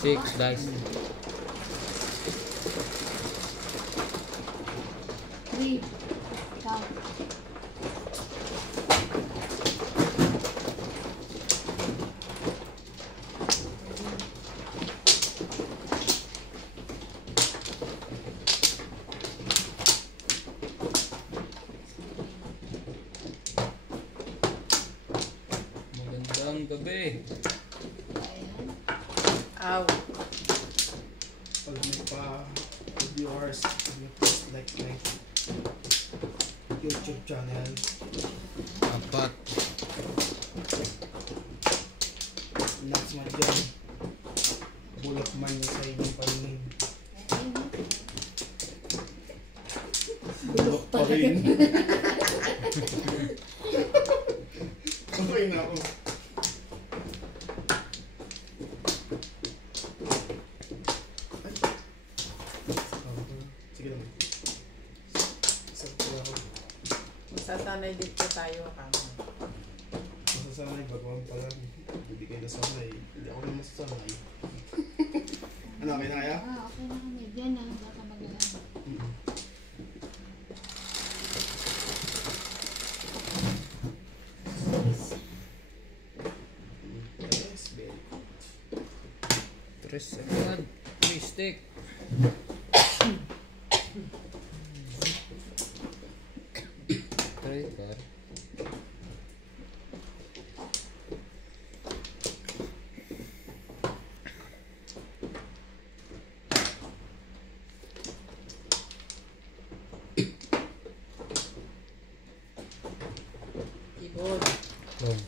6 dice. 3. Count. Magandang gabi. Aw. Pag may pa viewers, please like my YouTube channel. 4. Next mo dyan. Bulak man yun sa inyong paningin. Bulak pa rin. Okay na ako. Sige lang. Masasanay din po tayo kamo. Masasanay, bagawang pala. Bibigay na sanay. Hindi ako na masasanay. Ano, okay na kaya? Okay na kami. Diyan na. Baka mag-aano. Yes, very good. 3 second. 3 stick. Try card. Keyboard. Boom.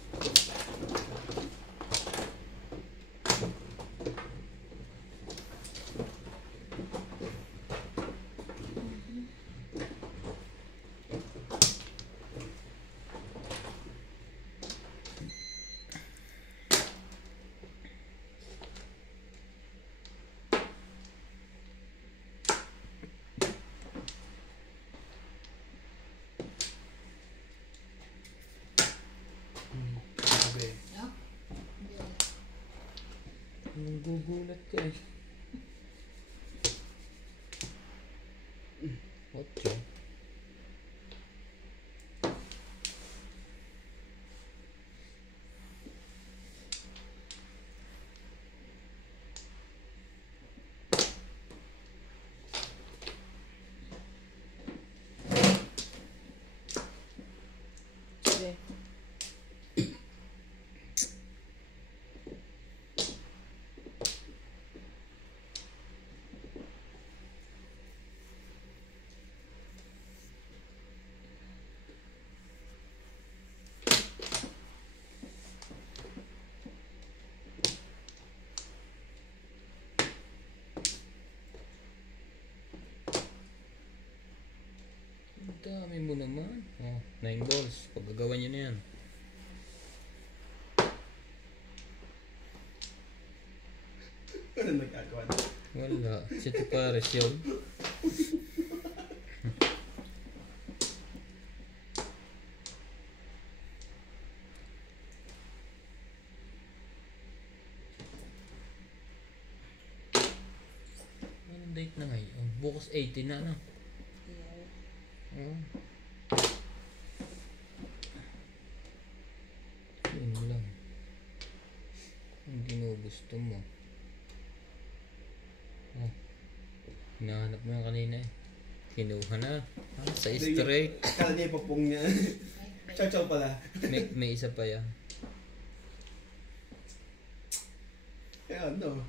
Sabi. No? Nagugulat ka eh. What yun? Sige. Ang dami mo naman. Oh, 9 balls. Paggagawa niyo na yan. Ano nag-agawan? Wala. Si Tipares yun. Anong date na ngayon? Bukas 18 na ano? Oh. Yun lang. Ang ginugusto mo. Oh. Hinahanap mo yung kanina eh. Kinuha na. Sa straight. Kala niya ipapong niya. Chow-chow pala. May isa pa yan. Kaya ano?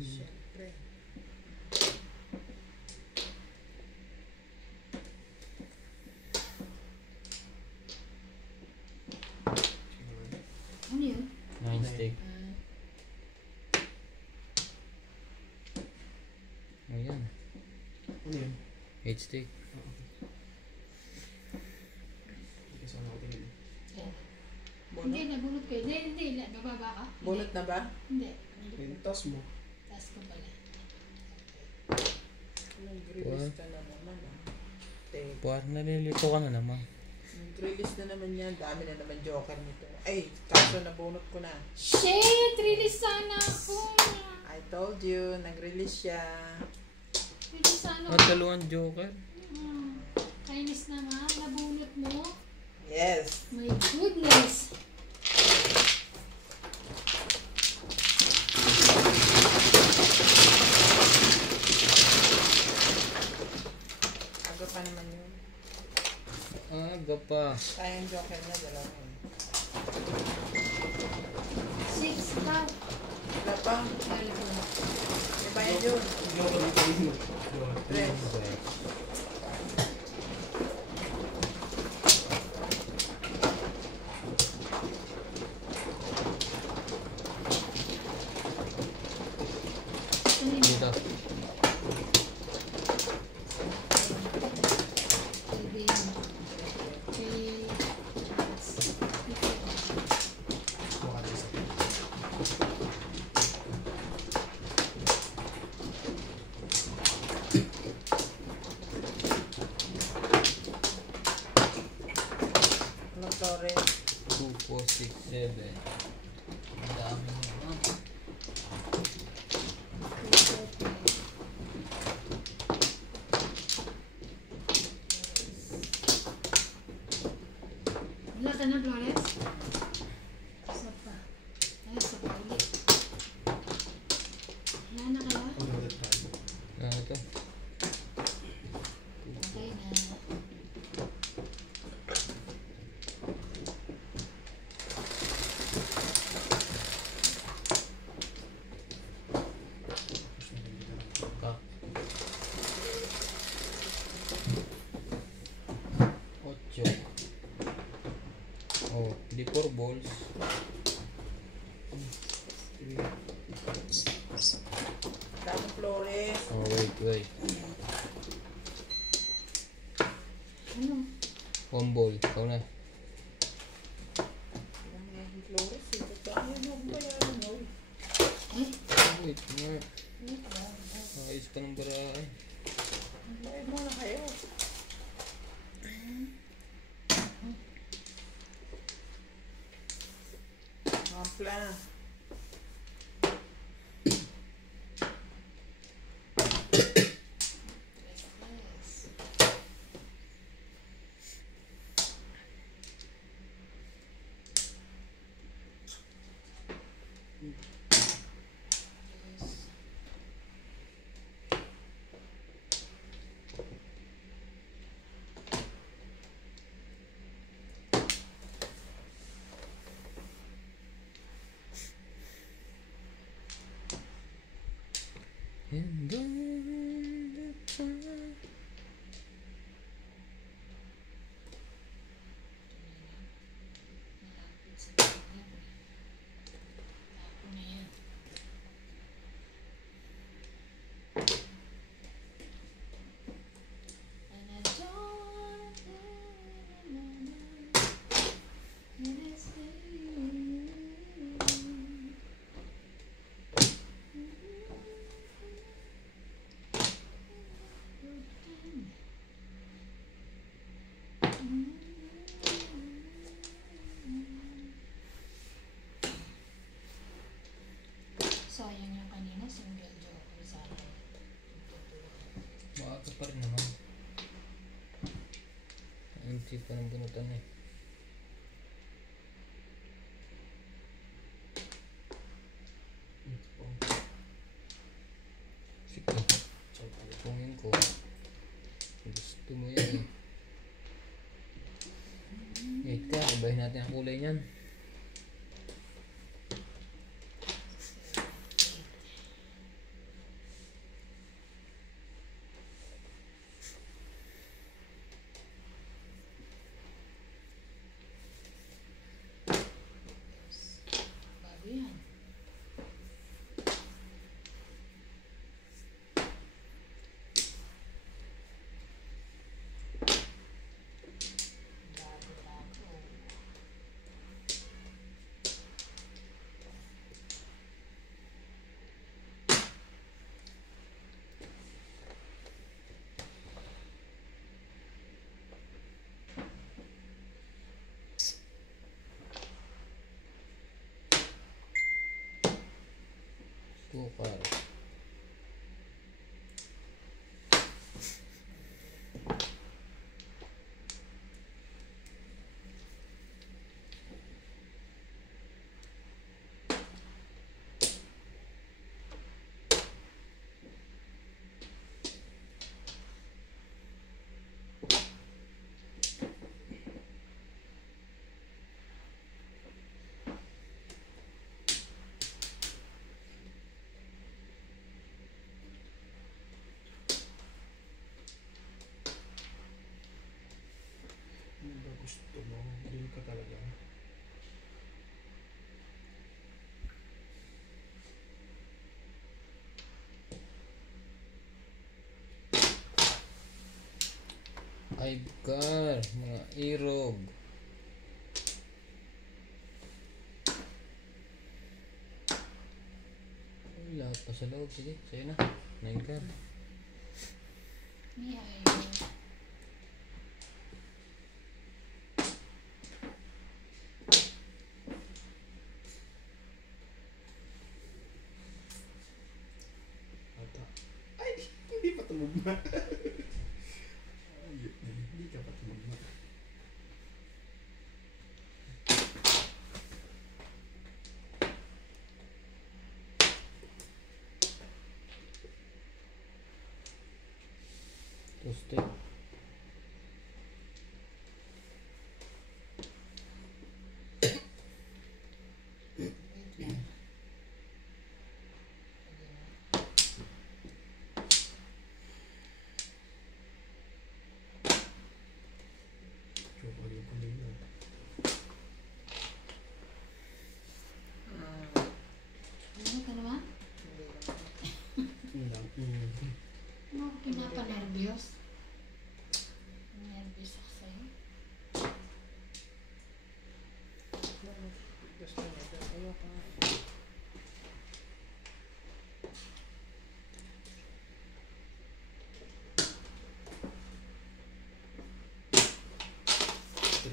Siyempre. Ano yun? 9 stick. Ayan. Ano yun? 8 stick. Kasi ano ako tingin. bunot? Hindi, nabunot ko. Hindi. Bababa ka? Bunot na ba? Hindi. Yung taas mo. Taas ko pala. Nag-release ka na naman ah. Take. Parang nalilito ka na naman. Nag-release na naman yan. Dami na naman joker nito. Ay, kaso nabunot ko na. Shit! Release sana ako. I told you, nag-release siya. Release sana At ako. dalawang joker. Kainis naman. Nabunot mo. Yes. My goodness. Aga pa naman yun. Aga pa. Sayang joker niya, dalawa yun. 6 daw. Wala pa. May bayad yun. Joker mo kanino. Tres. Dito. Anong Flores? 2, 4, 6, 7. Ang dami naman. Wala ka na, Flores? Isa pa. Ay, isa pa ulit. Wala na kaya? Ito. Okay na. Ka. 8. Oh, di 4 balls. Daming Flores. Oh, wait. Ano? 1 ball. Ikaw na. Daming Flores. Ayun, huwag ba yan? Eh? Wait nga. Ayos pa ng barahe. Bayad muna kayo. Ampla. And on the time. Ako na yan. And I don't it is you. Sayang yung kanina, single joker sa akin. Maaga pa rin naman. Hindi pa ng bunutan eh. Sige. Pungin ko. Gusto mo yan eh. Wait ka, ibahin natin ang kulay niyan. Bago yan. Bago. ka talaga. Aibgar, mga irog. Ay, lahat pa sa loob. Sige, sa'yo na. Nainggar. May ayaw. Ata. Ay, hindi pa tumugma. Ay, hindi ka pa tumugma. Toasted. Choco yung kanina. Ano ka naman? Hindi naman. Ano ako pinapanervyos? Nervyos ako sa'yo. Gusto niya doon. Ayoko nga.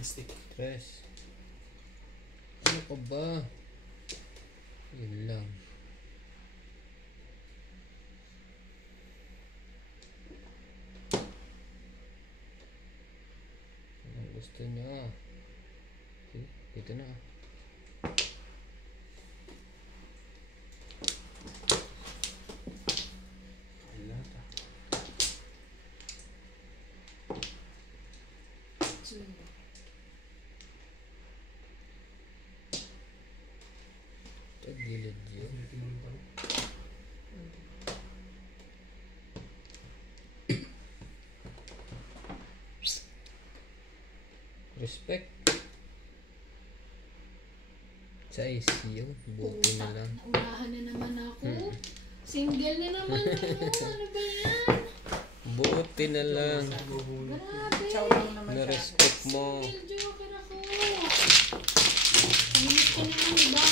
Stick. Tres. Ano ka ba? Yun lang. Anong gusto niya? Okay, dito na. Ay, lahat ah. Suyo. Ito, gilid yun. Hindi tumulong pa rin. Respect. Sa ICU, buti na lang. Naunahan na naman ako. Single na naman ako. Ano ba yan? Buti na lang. Grabe. Chow lang naman siya. Na-respect mo. Single joker ako. Pangit ka naman, diba?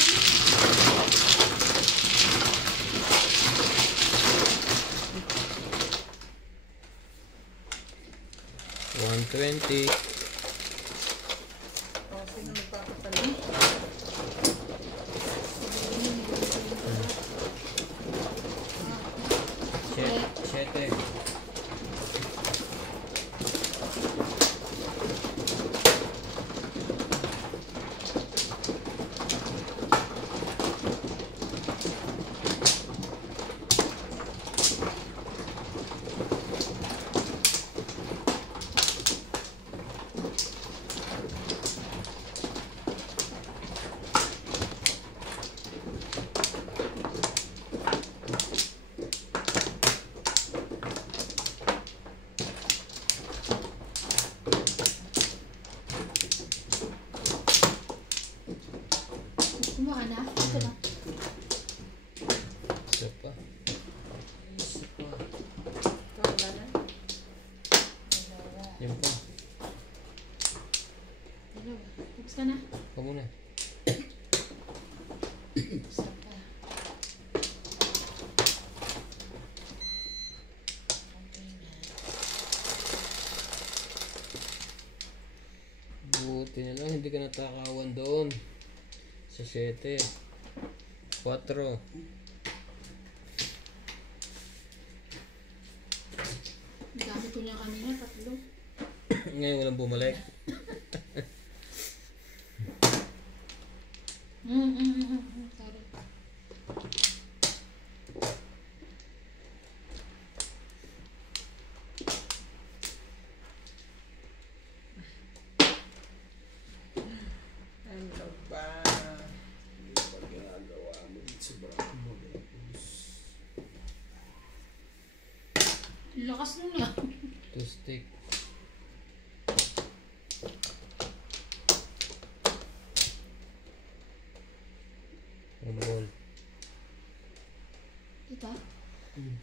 120. Oh, sino magpapapalit? Siyete. Kumain na? Ito na. Isa pa. Isa pa. Ikaw, wala na? Dalawa. Yan pa. Dalawa. Tapos ka na? Ikaw muna. Isa pa. Okay na. Buti na lang, hindi ka natakawan doon. Sa 7. 4. Dami ko niya kanina, 3. Ngayon walang bumalik. Sorry. Ano ba? Hindi pa ginagawa mo. Sobrang mabilis. Lakas mo na. 2 stick. Ayun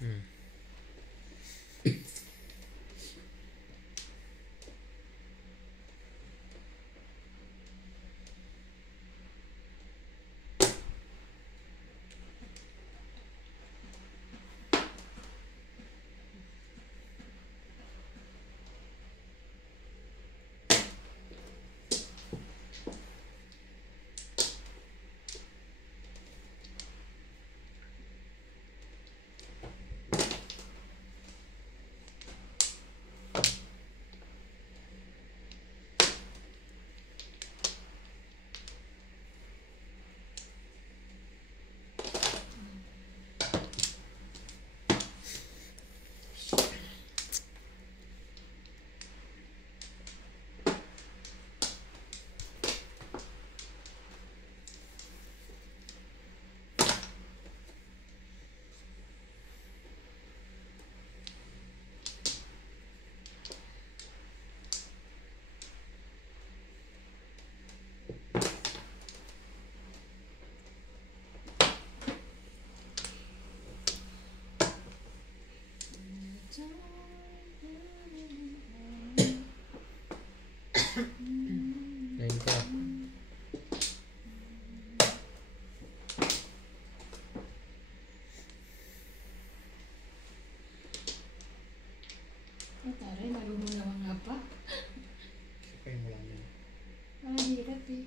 ka. Ay, taray, narumulawa nga pa. Kaya mo lang yan. Parang hirap eh.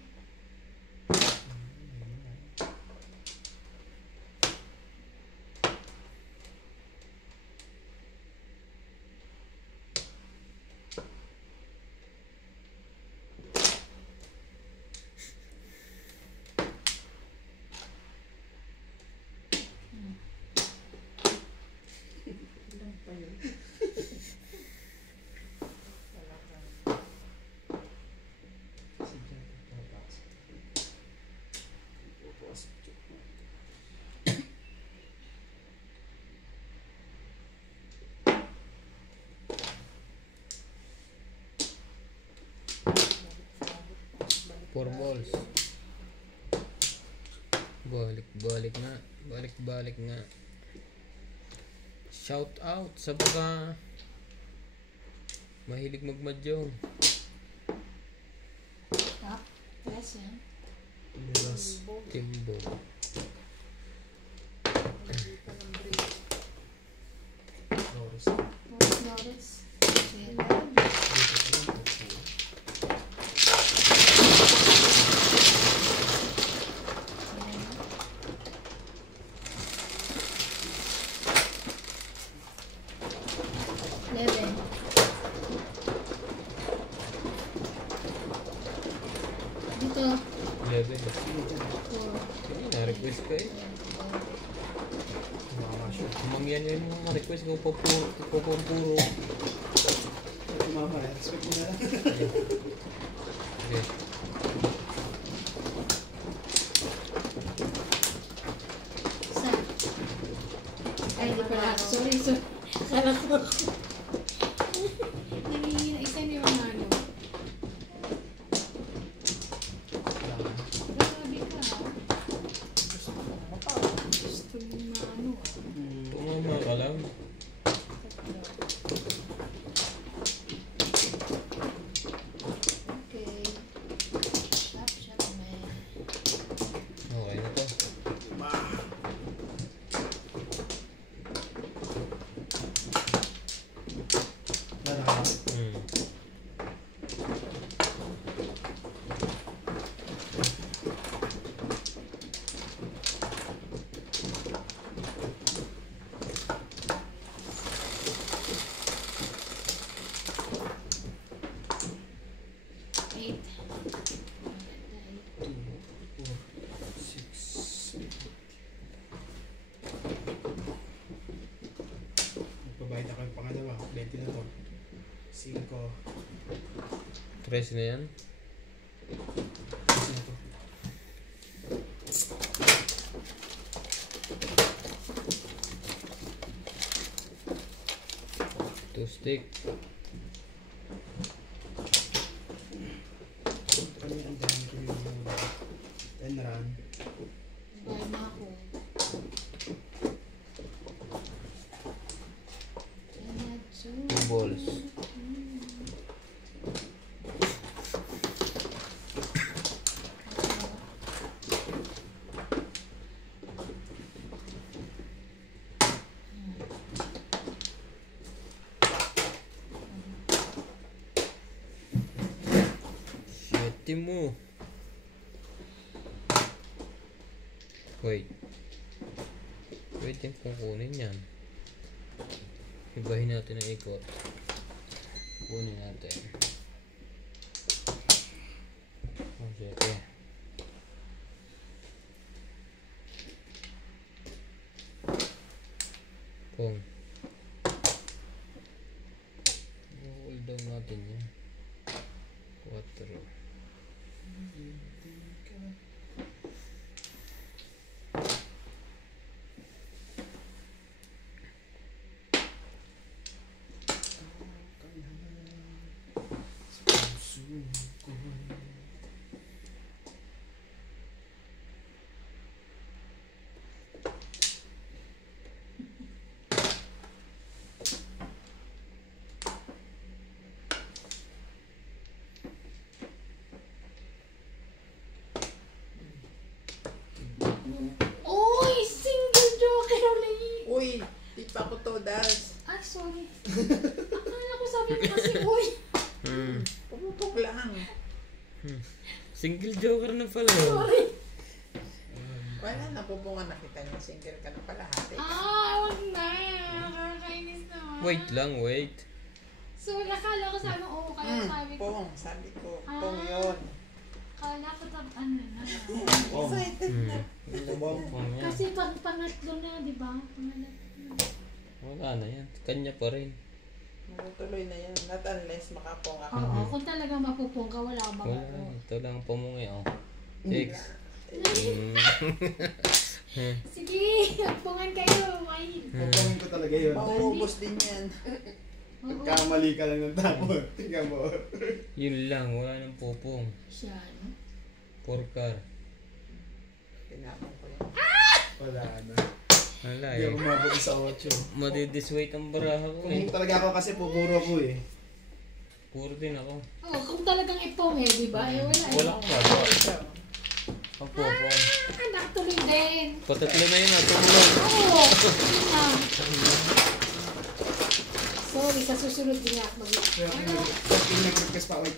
Ilan pa yun? Talagang. Kasi dyan, papasok. Papasok dyan. Four balls. Balik nga. Balik nga. Shout out sa mga mahilig magmadyong. Top. Yes, yan. Nilas. Timbo. Hindi pa ng break. Flores. Flores. Sila. Eleven. Dito. 11. Four. Hindi na-request ko eh. Tumakasyo. Mangyan yun yung mga request ko puro. Tumama eh. Respect mo na lang. Okay. Isa. Ay, di pala. Sorry. Kala ko. Isa niyo yung ano. Kailangan. Grabe ka. Gusto mo maano ah. Tumama ka lang. Okay. Shop, man. Okay na to. Lalakas. Eight. 2, 4, 6. Magbabayad ako yung pangalawa. 20 na to. 5. 3 na yan. 6 na to. Two stick. Kami ang dami ko yung 10 run. Bayad na ako. balls. Shit mo. Wait. Pwede kukunin yan. Ibahin natin ang ikot. Kunin natin. Oh, sige. Pong. Hold down natin yan. 4. Uy! Single joker ulit! Uy, di pa ako todas. Ay, sorry. Akala ko sabi mo kasi, uy! Pumupog lang. Single joker na pala. Sorry. Wala na, pupungan nakita niyo. Single ka na pala, hati. Wag na. Nakakainis naman. Wait lang, wait. So, akala ko sabi mo, kaya sabi ko. Pong, sabi ko. Pong yun. Akala ko ano na. Excited na. Kasi pangatlo na, di ba? Pangatlo. Wala na yan. Kanya pa rin. Matutuloy na yan. Not unless makapong ako. Oo, kung talagang mapupong ka, wala akong Wala. magagawa. Ito lang ang pamungi, oh. 6. Sige, magpungan kayo. Why? Pupungin ko talaga yun. Mauubos din yan. Oo. Kamali ka lang ng tao. Tingnan mo. Yun lang. Wala nang pupong. Siya, no? 4 car. Tinapon ko yan. Wala na. Wala Hindi eh. ako mabuli sa 8. Madidisweight ang baraha ko eh. Kung talaga ako kasi pupuro ko eh. Puro din ako. Oo, kung talagang ipong eh, di ba? Eh, wala. Wala ka ba? Ang pupong. Nakatuloy din. Patatlo na yun ah. Tumulong. Oo, yun na. Sorry, sa susunod din ako Kaya Ano? nag-request pa wait.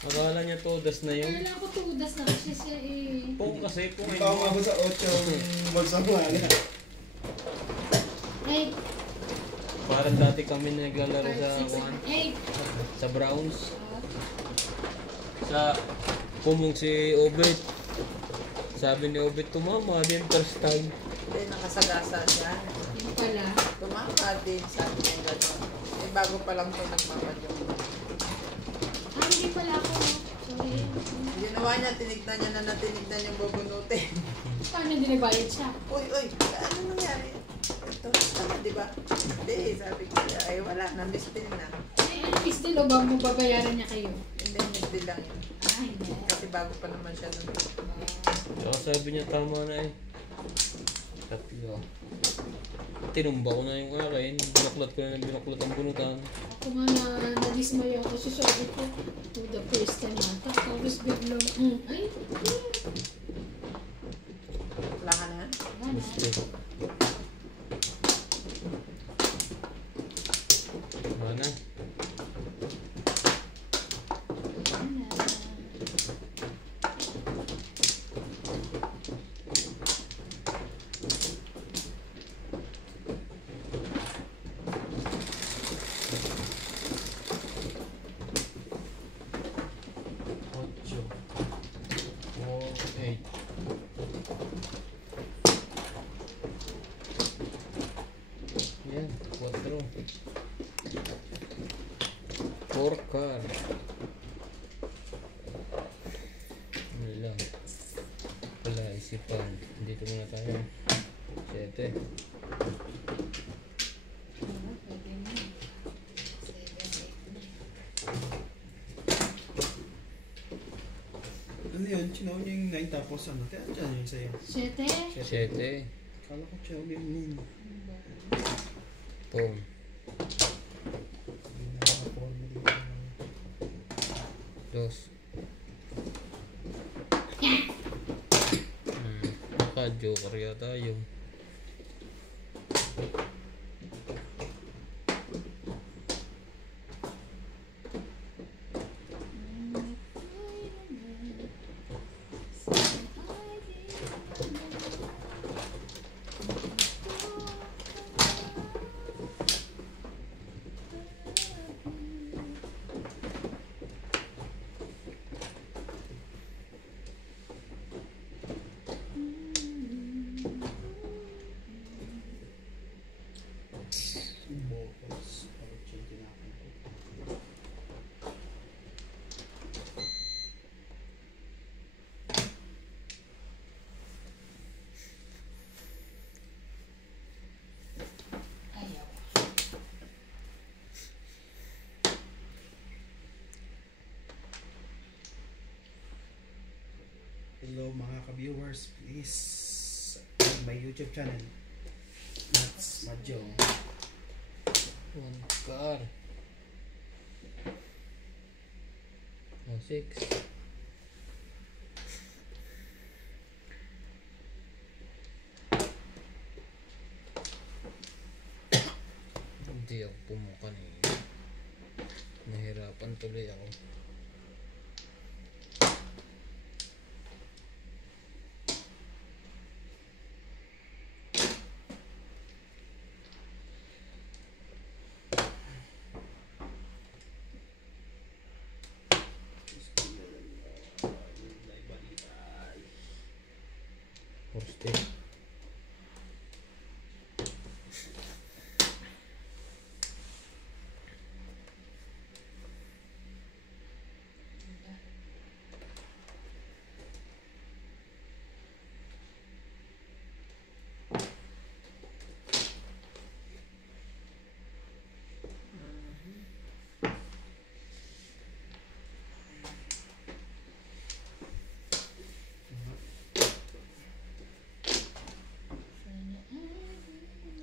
Akala niya todas na yun. Kailangan ko tudas na kasi siya eh. Pong kasi pong Hindi pa ako mabot sa 8. Balsa mo wala. Ay, Parang dati kami na naglalaro sa 8. sa Browns. Sa pumong si Obet. Sabi ni Obet, tumama din first time. Hindi, nakasagasa siya. Yun pala. Tumama din, sabi niya gano'n. Eh, bago pa lang ito nagmamadyo. Hindi pala ako. Sorry. Ginawa niya, tinignan niya na natinignan yung bubunutin. Paano hindi nagbayad siya? Uy, ano nangyari? Ito, tama, di ba? Hindi, sabi ko, ay wala, na-mistil na. Eh, ano still o ba mababayaran niya kayo? Hindi, mistil lang yun. Hindi. Kasi bago pa naman siya nun. Saka sabi niya tama na eh. Tatlo. Tinumba ko na yung akin. Binaklat ko na ng binaklat ang bunutan. Ako nga na-dismay ako sa sabi ko. For the first time nata. Tapos biglang, ay, Wala ka na? wala na. Wala na. Wala na. Ocho. 4, 8. Yan, 4. 4 car. Ano lang. Wala, isipan. Dito muna tayo. 7. Ano, pwede na. 7, 8 na. Ano yun? Chinaw niya yung 9 tapos ano? Kaya dyan yung sa'yo. 7? 7. Kala ko chinaw niya yung 9. Boom. Dos. Naka-joker yata yung Bokos. Parang change din ako. Ayaw. Hello mga ka-viewers, please like my YouTube channel. That's Madjo. one car. Oh, 6. Hindi ako pumukan eh. Nahirapan tuloy ako. Horste.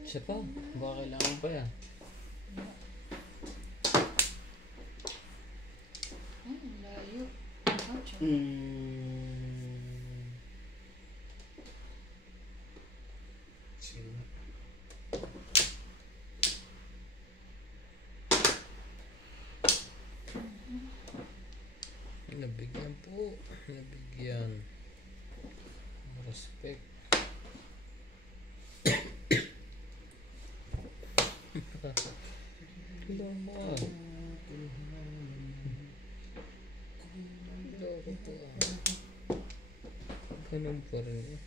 Isa pa. Baka kailangan pa yan. Ay, layo. Ouch. Sige na. Nabigyan po. Nabigyan. Respect. Tulong mo ah. Loko to ah. Ganun pa rin eh.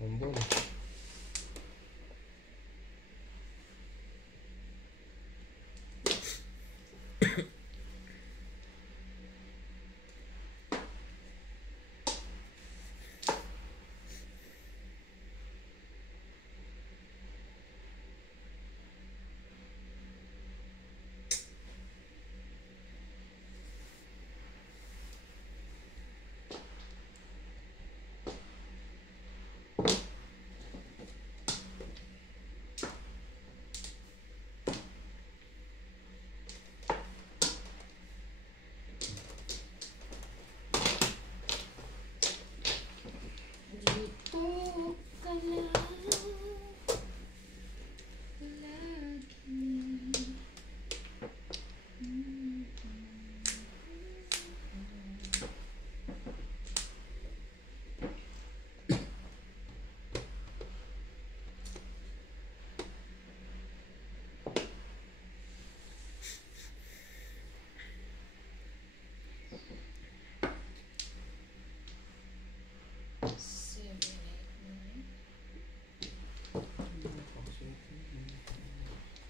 Kumbol. Dito ka lang lagi.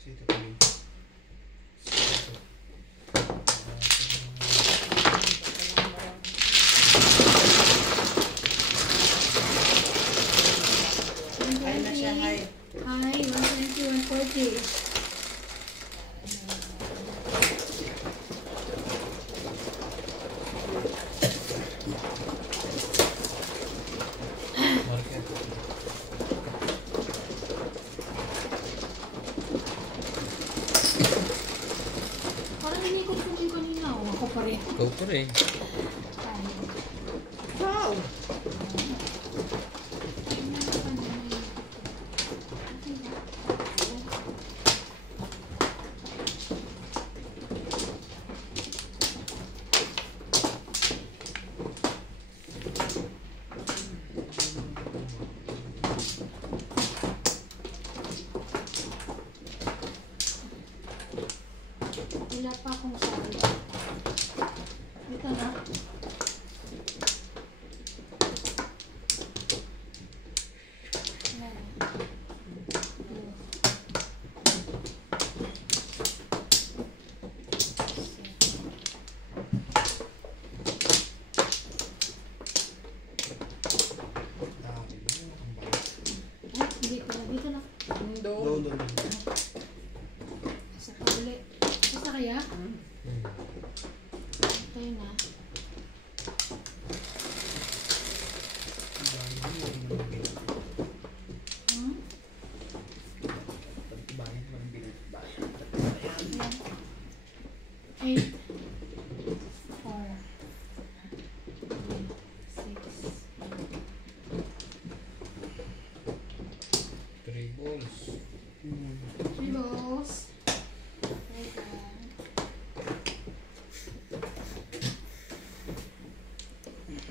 Sito kami. Ay na siya, hi. Hi, 120, 140. Market. pa rin. Ikaw pa rin. Wow! Wala pa akong sabi. Dito na. Ayan. Ay, hindi pala. Dito na. Doon. Doon. Isa pa ulit. Isa kaya? Tayo na. Hmm? Ayan. 8, 4, 6, 3 balls. 3 balls. Wait lang.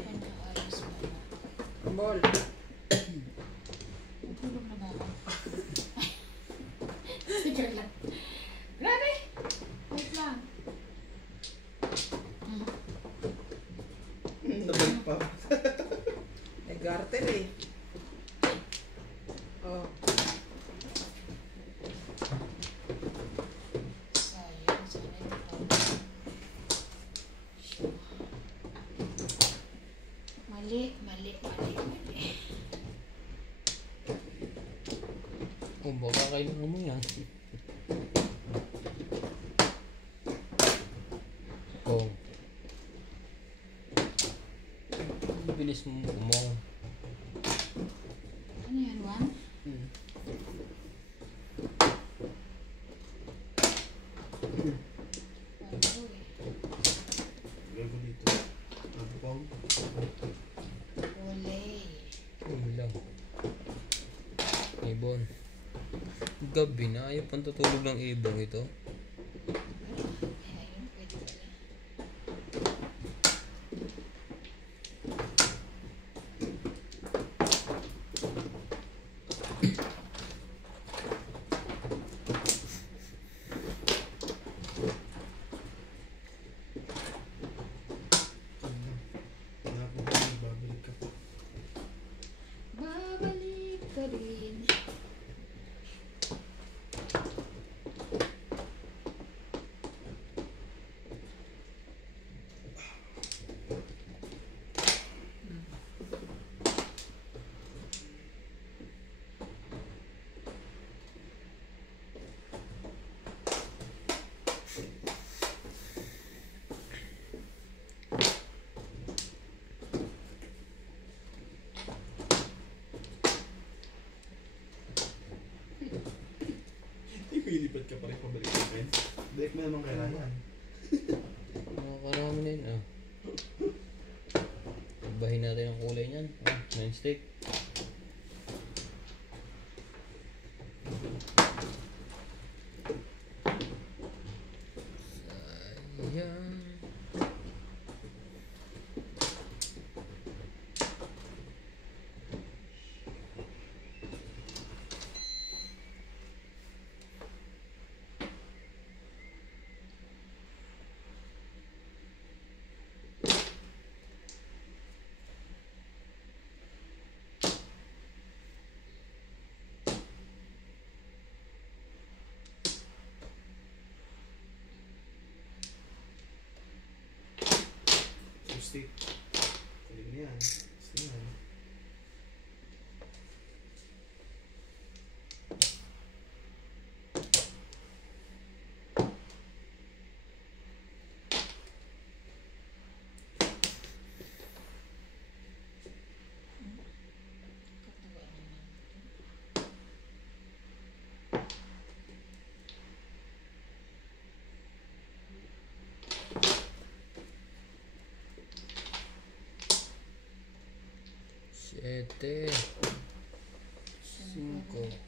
Ano oras ba na? Ball. Tulog na ba ako? Sige lang. Grabe! Wait lang. Nabalik pa. May garter eh. Oh. Sayang. Sana ito pa. Mali. Oh, baka kailangan mo yan. Oh. Ang bilis mo kumong. Ano yan, 1? Gawin ko dito. Pang. Olay. Lang. Ibon. Gabi na. Ayaw pang tutulog ng ibon ito. Ayun, pwede pala. Wala po kami. Babalik ka pa. Babalik ka rin. Ililipat ka pa rin pabalik ka rin. Balik mo naman kay Ryan. Nakakarami na yun. Ah. Ibahin natin ang kulay niyan. Ah, 9 stick. Sayang. Stick. Kunin mo yan. Gusto yan. 7. 5.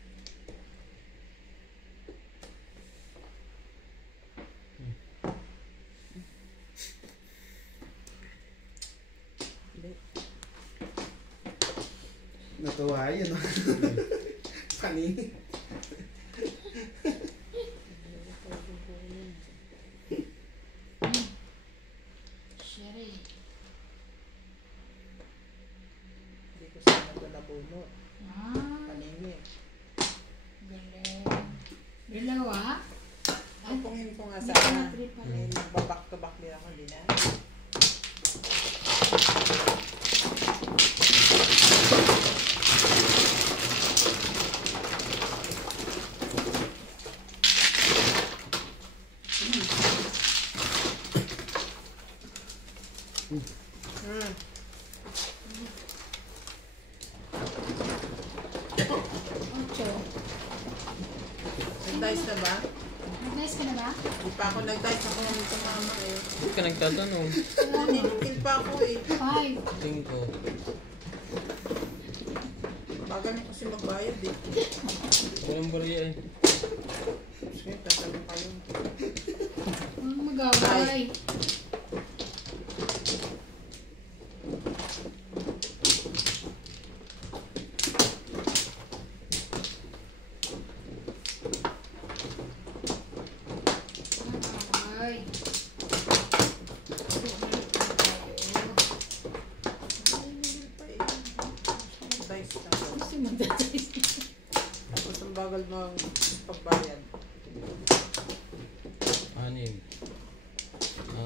Natuwa yun. Kanini. Sherry. Hindi ko sana ito nabuno. Kanini. Galing. Dalawa? Pupungin ko nga Hindi sana. ka na-trip pala. Babak to back din ako, di na. Ocho. Nag-dice na ba? Nag-nice ka na ba? Di pa ako nag-dice. Ako ang tumama eh. Hindi ka nagtatanong. Ninukil pa ako eh. 5. 5. Bagal mo kasi magbayad eh. Walang bariya eh. Sige, tatanong kayo. Ang magaway. Magaway. Dice na ako. Gusto mo mag-dice? Tapos ang bagal mo ang pagbayad. 6.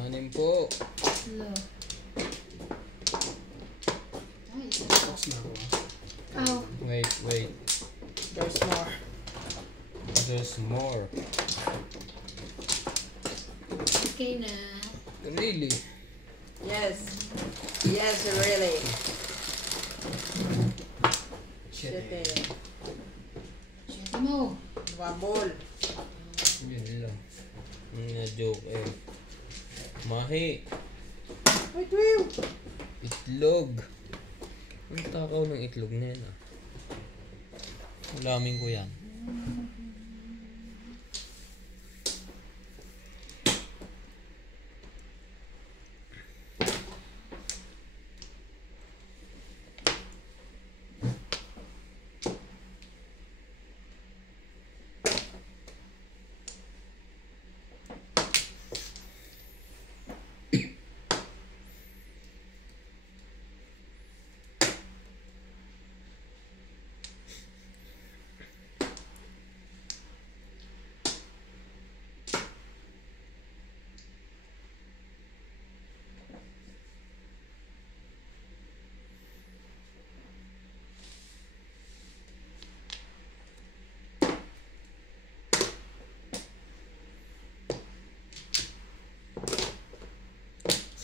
6 po. Hello. Ay, isa. Tapos na ako. Ow. Wait. There's more. There's more. Okay na. Really? Yes. Yes, really. Shit eh. Shit eh. Siyete mo. Wabol. Yun lang. Na-joke eh. Mahi. Wait, wait. Itlog. Ang takaw ng itlog na yan ah. Ulamin ko yan.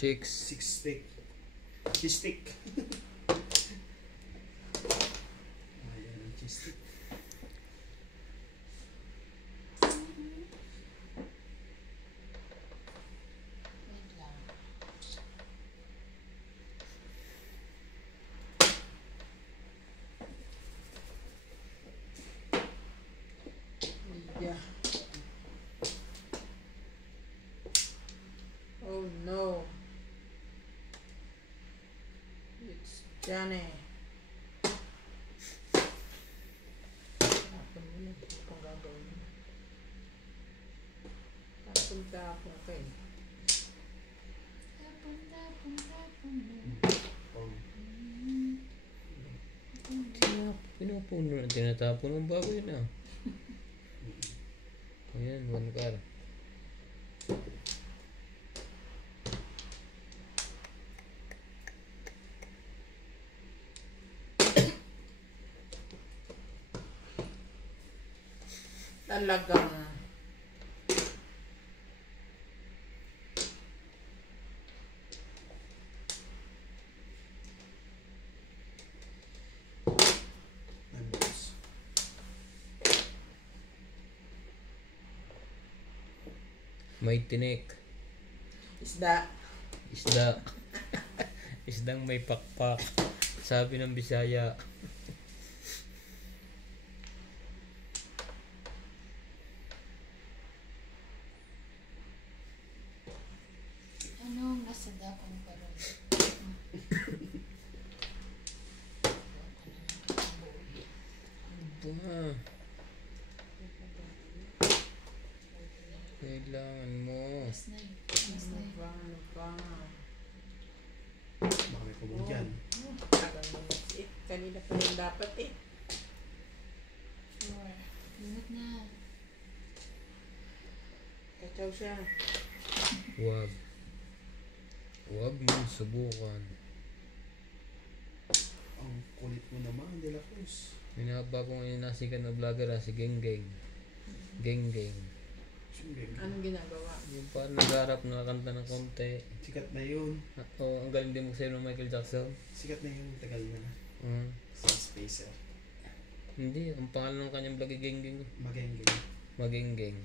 Six. 6 stick. Cheese stick. Ayan ang cheese stick. Wait lang. Yeah. Oh no. It's Johnny. Tapon mo na. Ano pang gagawin mo? Tapon kayo. Oh. Pinupuno na. Tinatapon ng bago yun ah. Ayan, 1 car. Talagang Numbers. May tinik. isda. Isda. Isdang may pakpak. Sabi ng Bisaya. Ano ang nasa dakong parang? Ba? Kailangan mo. Last na yun. Last na yun. Ano ba? Baka may kumong dyan. Tagal mo na si kanina pa rin dapat eh. 4. Ingat na. Kachaw siya. Huwag. Huwag mong subukan. Ang kulit mo naman, De La Cruz. Minahaba ko ngayon nasikat na vlogger si Geng Geng. Geng Geng. Siyempre, Anong ginagawa? Yung parang nag-harap na kanta ng konti. sikat na yun. Oo, ang galing din mo sa'yo ng Michael Jackson. Sikat na yun, tagal na. Mm. Si Spacer. Hindi, ang pangalan ng kanyang vlog ay Geng Geng. Magengeng. Mageng Geng.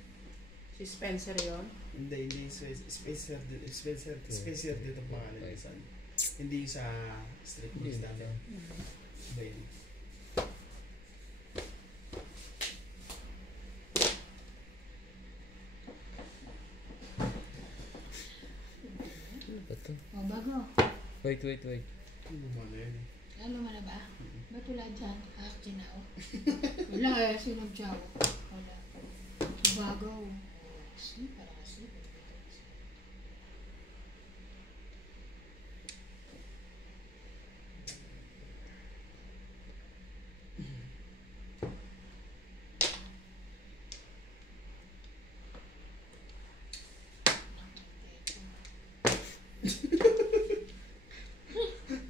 Si Spencer yon. Hindi, Spacer dito ang pangalan Okay. niya sa hindi sa street Hindi news na. dati. Iba yun. Ano ba to? O, bago. Wait. Ano mo na yun eh. Lalo mo na ba? Ba't wala dyan? Akin na, oh. Wala eh, sinabdya ko. Wala. Bago. Sleep, parang sleep.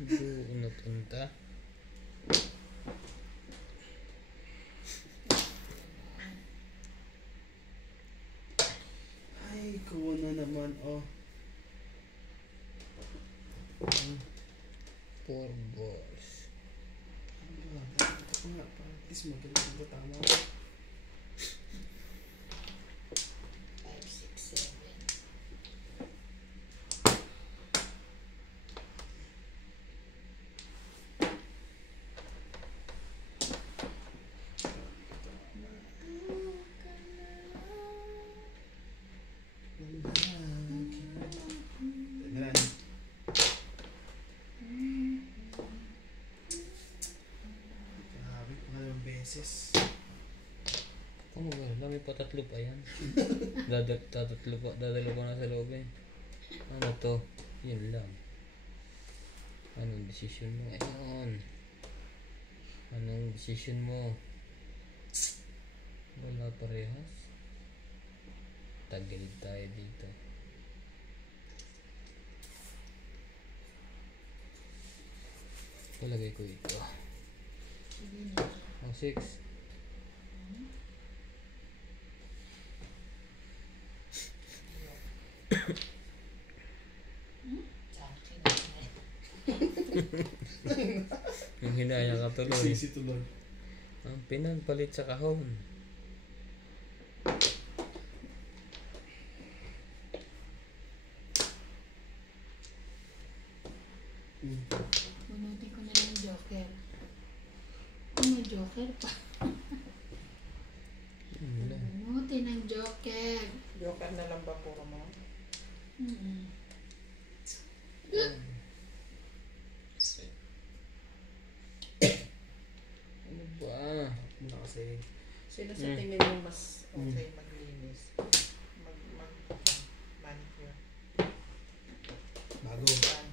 Doon napunta. Ay, kuno naman, oh. Four balls. Ano ba? Ito ko nga, para at least magaling ito tama. 5, 6, 7. Tagran. Grabe, pangalawang beses. Ano ba? Dami pa, tatlo pa yan. Tatlo pa, dadalo ko na sa loob eh. Ano to? Yun lang. Anong decision mo? Ayun. Anong decision mo? Wala parehas. Tagilid tayo dito. Palagay ko ito. Sige na. Ang 6. Sa akin na. Yung hinaya ka tuloy. Sisi tuloy. Ang pinagpalit sa kahon. Bunutin ko na lang yung joker. Oh, may joker pa. Yun lang. Bunutin ang joker. Joker na lang ba puro mo? Ano ba? Muna kasi, Sino sa tingin mo mas okay maglinis? Manicure. bago. Ban.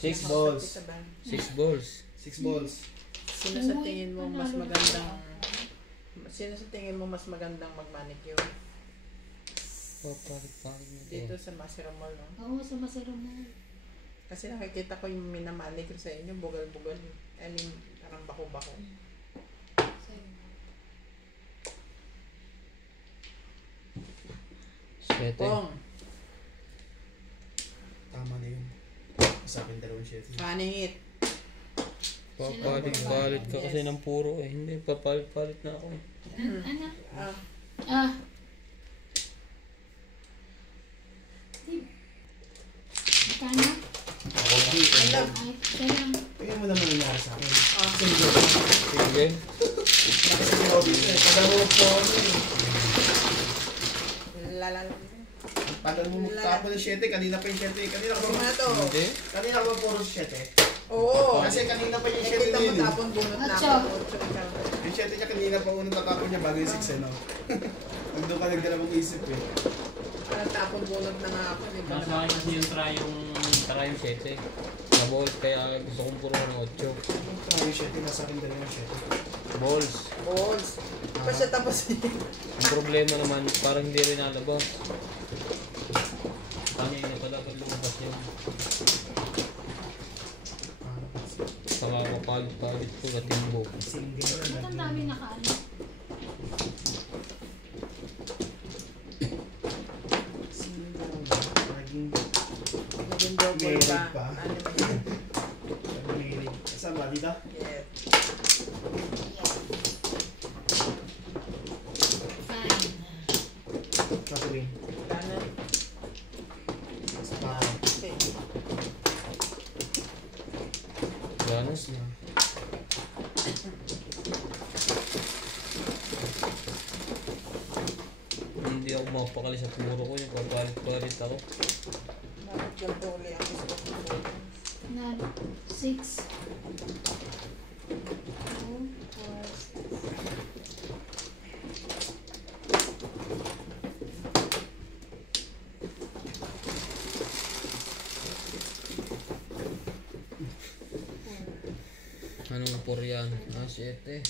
6 Nakausap balls. kita ba? 6 balls. 6 balls. Sino sa tingin mo mas magandang Sino sa tingin mo mas magandang mag-manicure? Papalit-palit mo Dito to. sa Masero Mall, no? Oo, sa masarap mo. Kasi nakikita ko yung minamanicure sa inyo, bugal-bugal. I mean, parang bako-bako. Sa'yo. 7. Pong, Tama na yun. Sa akin dalawang shit. panit. Papalit-palit ka kasi ng puro eh. Hindi, papalit-palit na ako eh. Ano? Ah, Ah. Magkano? Ako, alam. Ay, siya lang. tingnan mo naman nangyari sa din. Bakit sa Robin eh? Pagano po ano eh. Lalala. Tagal mo magtapo ng 7, kanina pa yung 7. Kanina Kasi ko nga to. Hindi. Kanina ko puro 7. Oo. Kasi kanina pa yung 7 Nakita mo din. tapon bunot na Atso. ako. Yung 7 niya kanina pa unang tatapon niya bago yung 6 no? Nandun ka nagdalawang isip eh. Tapon bunot na nga ako. Di ba? Nasa akin kasi yung try yung 7. Na balls, kaya gusto kong puro ng 8. Yung 7, nasa akin dala yung 7. Balls. Balls. Pa siya tapos Ang problema naman, parang hindi rin nalabas. Kanina pa dapat lumabas yun. Saka kapalit-palit ko na timbok. Single na Ba't ang dami nakaano? naging double Meron pa. pa. Ano ba yan? Saan ba? Dito? Yes. Fine. Masuwing. Kanan. Sa baka. Okay. Ganos na. Hindi ako mapakali sa puro ko, yung papalit-palit ako. Bakit ganito ulit ang gusto ko? Na 6. 2, 4, 6. Anong por yan? 7.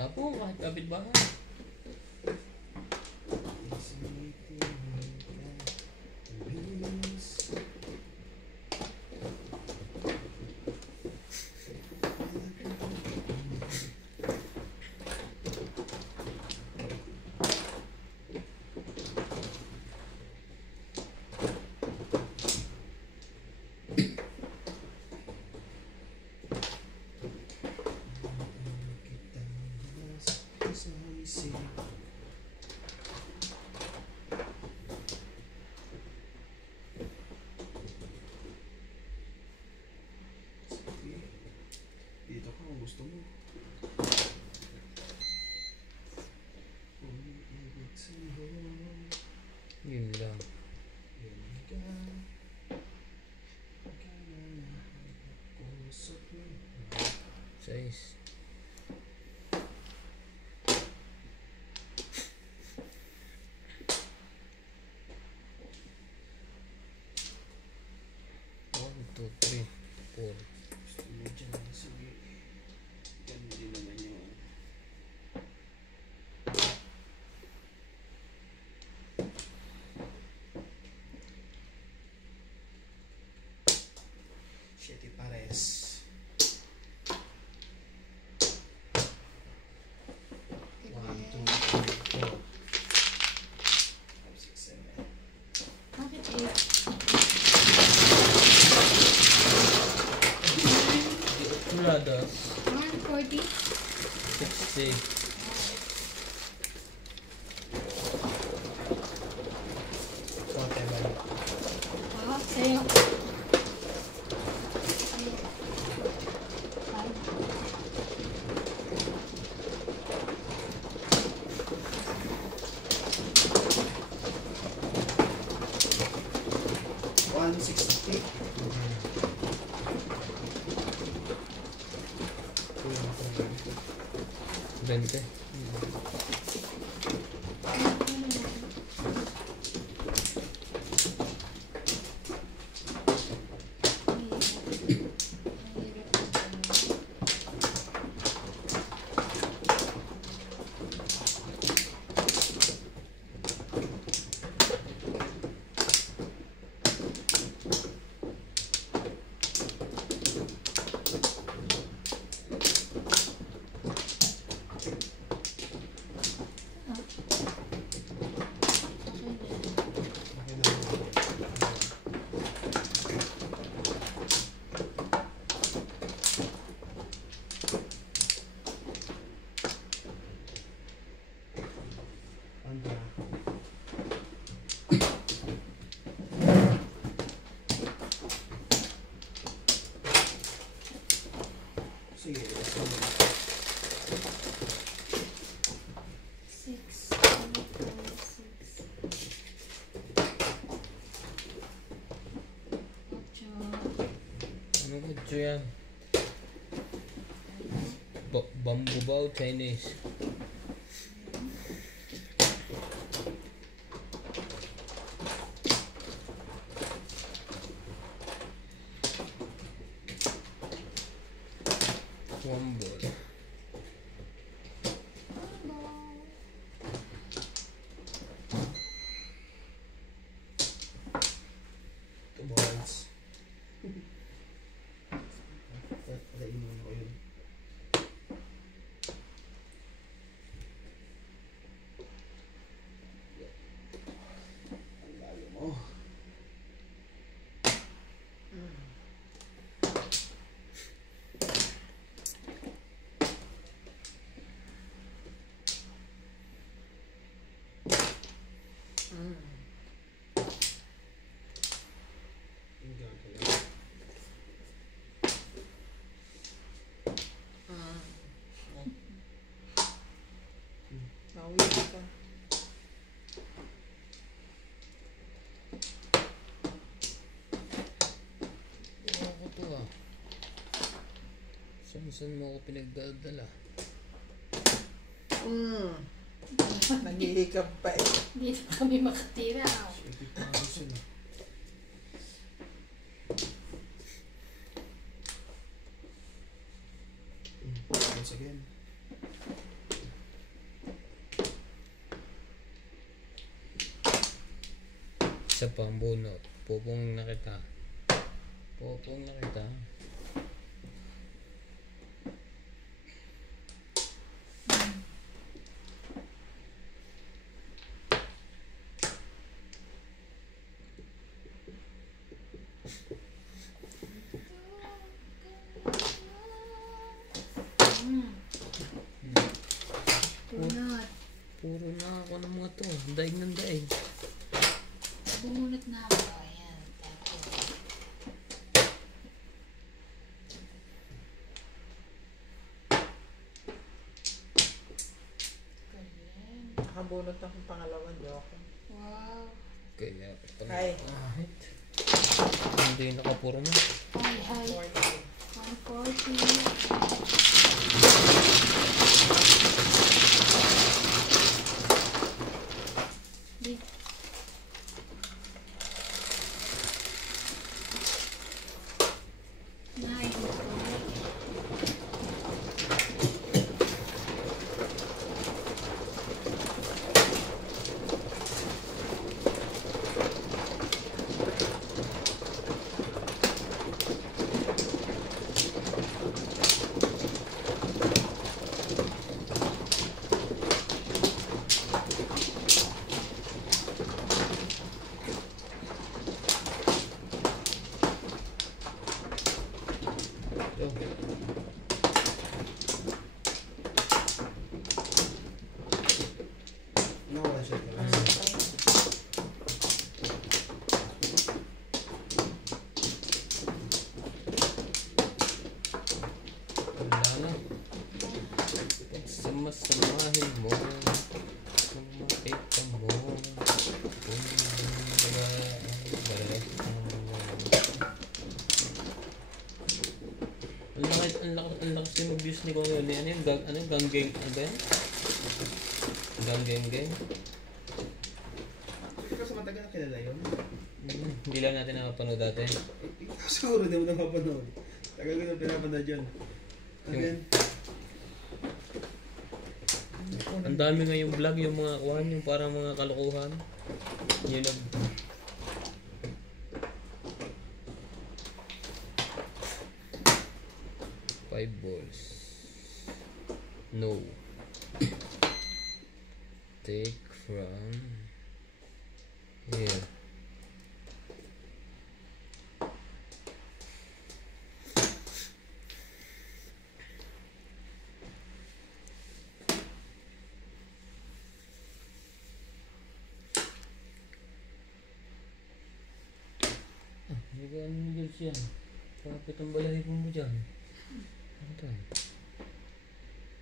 Tapos kahit kapit bahay. Dito ka kung gusto mo. Yun lang. 6. One, two, three, 4. Gusto mo dyan. Sige. Ganun din naman yung... Siete pares. 1, 2, 3, 4. 5, 6, 7. Bakit 8? Brothers. 140? 60. Whatever. Sa'yo. $160. 20. Six. Ocho. Ano ko ito yan? Bamboo bao Chinese. One ball. Two balls. Palainin ko yun. Ang layo mo. Ang gagawin. Nauwi ka. Ano ko to ah? Saan mo ako pinagdadala? Naghihikap pa eh. Dito kami makatira. 50,000. Once again. Isa pang bunot. Pupong na kita. Pupong na kita. Bunot. Puro na ako ng mga to. Daig ng daig. Bumunot na ako. Ayan. Tapos. Galing. Nakabunot akong pangalawang joke. Wow. Kaya ito na. Hi. Ahit. Hindi nakapuro na. Hi, hi. 140. Di. Nine. Ito. Nawala siya pala. Wala na. Pagsama-samahin mo. Kung makita mo. Kung ang lakas yung mag-views ni Kuya Oli. Ano yung gang-gang? Ano ba yan? Gang-gang-gang? Ikaw sa matagal na kilala yun? Hindi lang natin nakapanood dati. Ikaw siguro hindi mo na mapanood. Tagal ko na pinapanood yun. Again. Ang dami ngayong vlog, yung mga kuhan, yung parang mga kalokohan. Yun ang... Five balls. No. Take from here. Hindi ka ano yung yan. Kapit ang balahibo mo dyan. Ano to?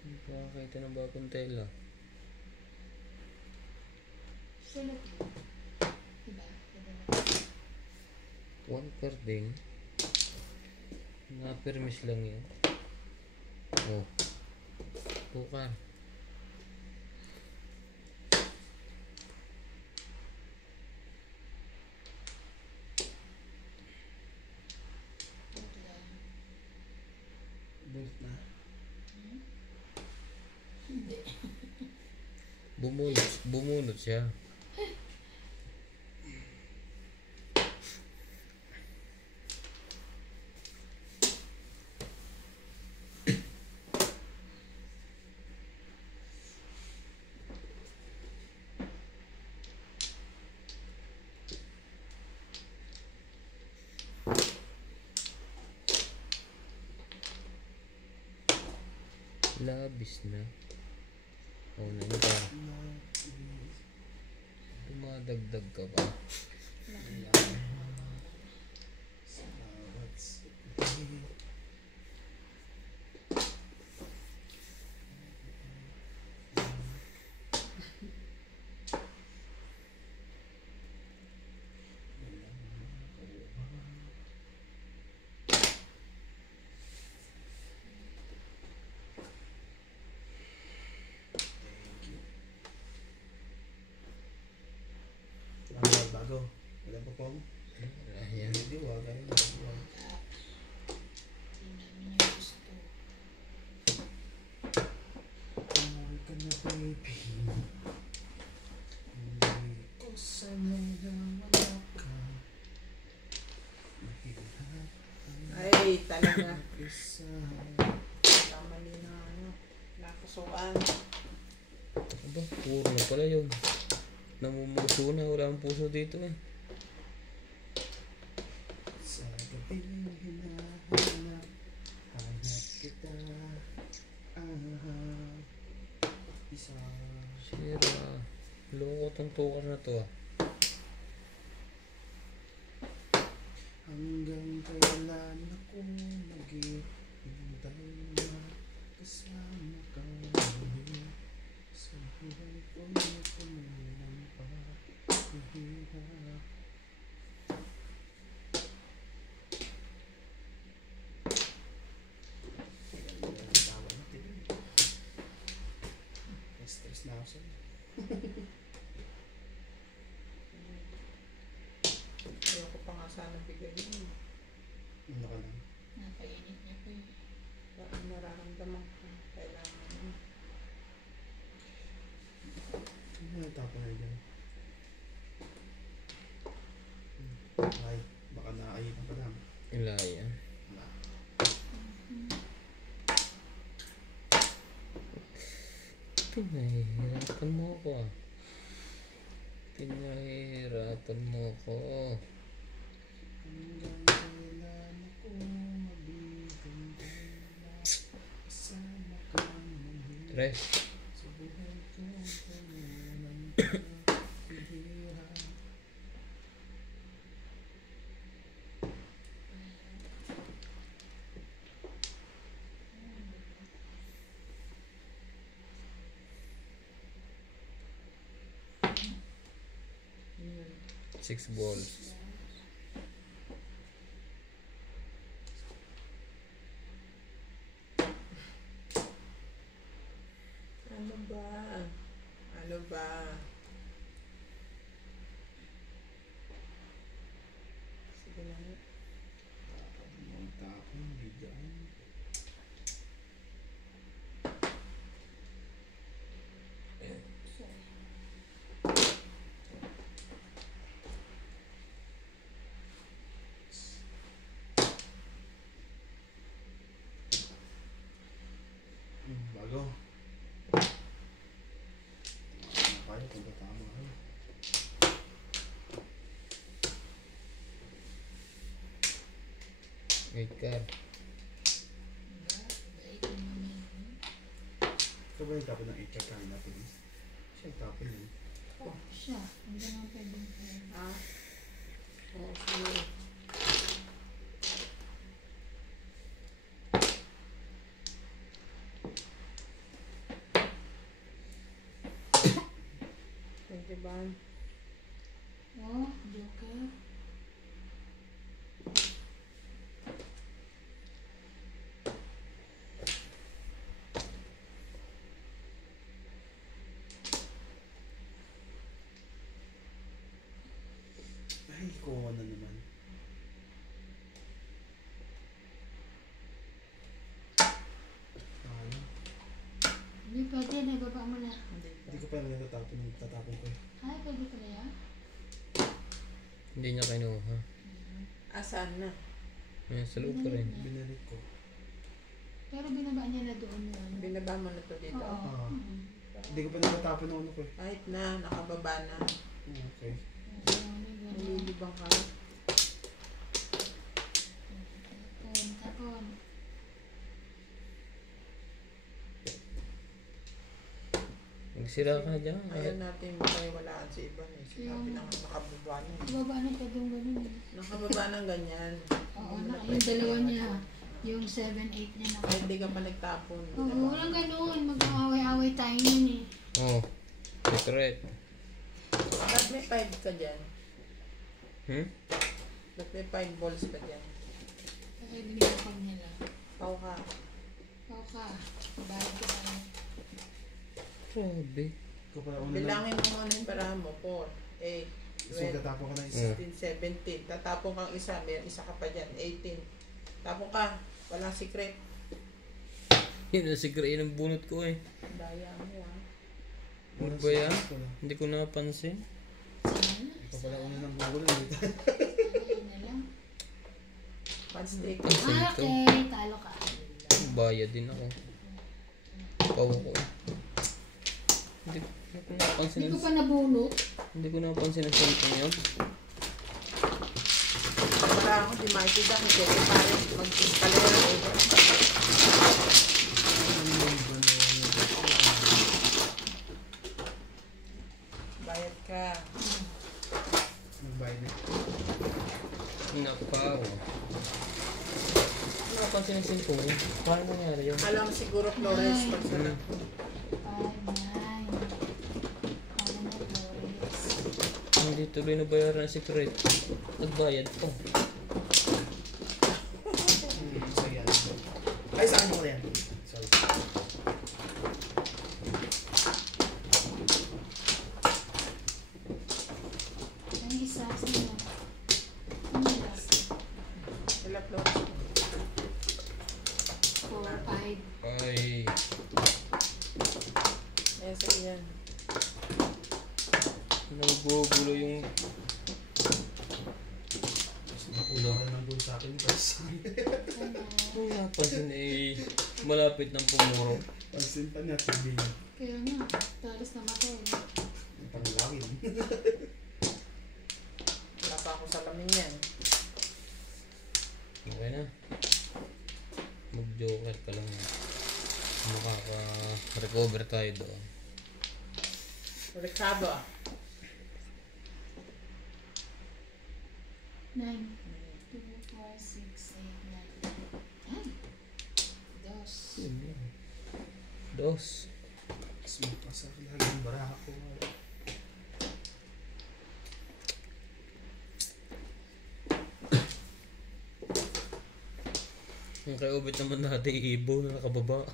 Hindi ko nakakita ng bagong tela. Sulot mo. Diba? One per ding. Na-permis lang yun. Oh. Bukan. Bolt na. Hindi. Bumunot siya. Labis na. Oh, ano ba? Dumadagdag ka ba? Ang bago. Wala pa pong. Ayan. Hindi, wag. Hindi namin yung gusto. Umuwi ka na, baby. Hindi ko sanay na wala ka. Ay, talaga. Isa. Kamali na ano. Nakusuan. Aba, puro na pala yun. Namumuso na. Wala akong puso dito eh. Sa gabi hinahanap, hanap kita. Isa. Sira. Lungkot ang tukar na to ah. Hanggang kailan ako maghihintay na kasama ka muli. Sa buhay ko na kumulang pa mahirap. Stress na ako sa'yo. Ayoko pa nga sana bigyan yun. Ano ka lang? Napainit niya po yun. Parang nararamdaman ko. Kailangan yun. Ano na tapon na dyan? Ay, baka naaayitan ka lang. Ilaya. Wala. Pinahihirapan mo ako ah. Pinahihirapan mo ako. Hanggang kailan ako maghihintay na kasama ka muli. Tres. Sa buhay ko kailangan ka mahirap. Yun. 6 balls. Ano ba? Ano ba? Sige lang. Mga tapon, bigyan. Bago. Kaya kung tama ka. Wait card. Bait yung mami. Ito ba yung tapon ng 8 card natin? Siya yung tapon yun. Oh, siya. Hindi naman pwedeng Ah? Oo, sige. Iban. Oh, joker. Ay, kuha na naman. Ayun. Hindi pwede, nababa mo na. Hindi ko pa natatapon yung tatapon ko eh. Ay, pwede pala yan. Hindi niya kinuha. Asan na? Ayan, sa loob pa rin. Binalik ko. Pero binaba niya na doon yun. Binaba mo na to dito. Oo. Ah. Mm. Hindi ko pa natatapon ng ano ko eh. Kahit na, nakababa na. Okay. Nalilibang ka. Tapon. Magsira ka dyan. Ayaw natin makawalaan si Iban eh. Sinabi na nga nakababa na. Baba na pa doon ganun eh. Nakababa ng ganyan. Oo, yung dalawa niya. Yung 7, 8 niya na. Kahit di ka pa nagtapon. Oo, walang ganun. Mag-away-away tayo nun eh. Oh, secret. Ba't may 5 ka dyan? Hmm? Ba't may 5 balls ka dyan? Kasi binibapag nila. Pau ka. Pao ka. Bayad ka tayo. Grabe. Ikaw pala una lang. Bilangin mo muna yung parahan mo. 4, 8, So, tatapon ka na isa. 16, 17. Tatapon kang isa. May isa ka pa dyan. 18. Tapon ka. Walang secret. Yun ang secret yun ang bunot ko eh. Daya mo ah. Ano ba yan? Hindi ko napansin. Sana. Ikaw pala una ng gugulo dito. Ayun na lang. One stick. Ah, okay. Talo ka. Bayad din ako. Paw ko. Hindi ko napansin Hindi ko ang... pa nabunot. Hindi ko napansin ang cellphone yun. Para ako di makikita. Kasi parang mag-escalera eh. Bayad ka. Nagbayad na. Nakaw. Hindi ko napansin ang cellphone yun. Paano nangyari yun? Alam mo siguro Flores pag sa 5, 9. 嗯 Ano na, Flores? Hindi tuloy na bayaran ang secret. Nagbayad ko. So, yan. Ay, saan mo na yan? Sorry. Ang isa, sino? Ano last? sila Flores. 4, 5. Ay. Ayan sa yan. Nagugulo yung... Ulo ka ng gulo sa akin. Tapos, Kung napansin eh, malapit ng pumuro. pansin pa niya, sabihin. Kaya nga, talis na ako eh. Pangalangin. Wala pa ako sa lamin yan. Okay na. Mag-joker ka lang. Makaka-recover tayo doon. Ricardo ah. 9, 2, 4, 6, 8, 9. Ay! Dos. Yun lang. Dos. Smoke pa sa lagi ng baraha ko. Ang kay-ubit naman natin, ibo na nakababa.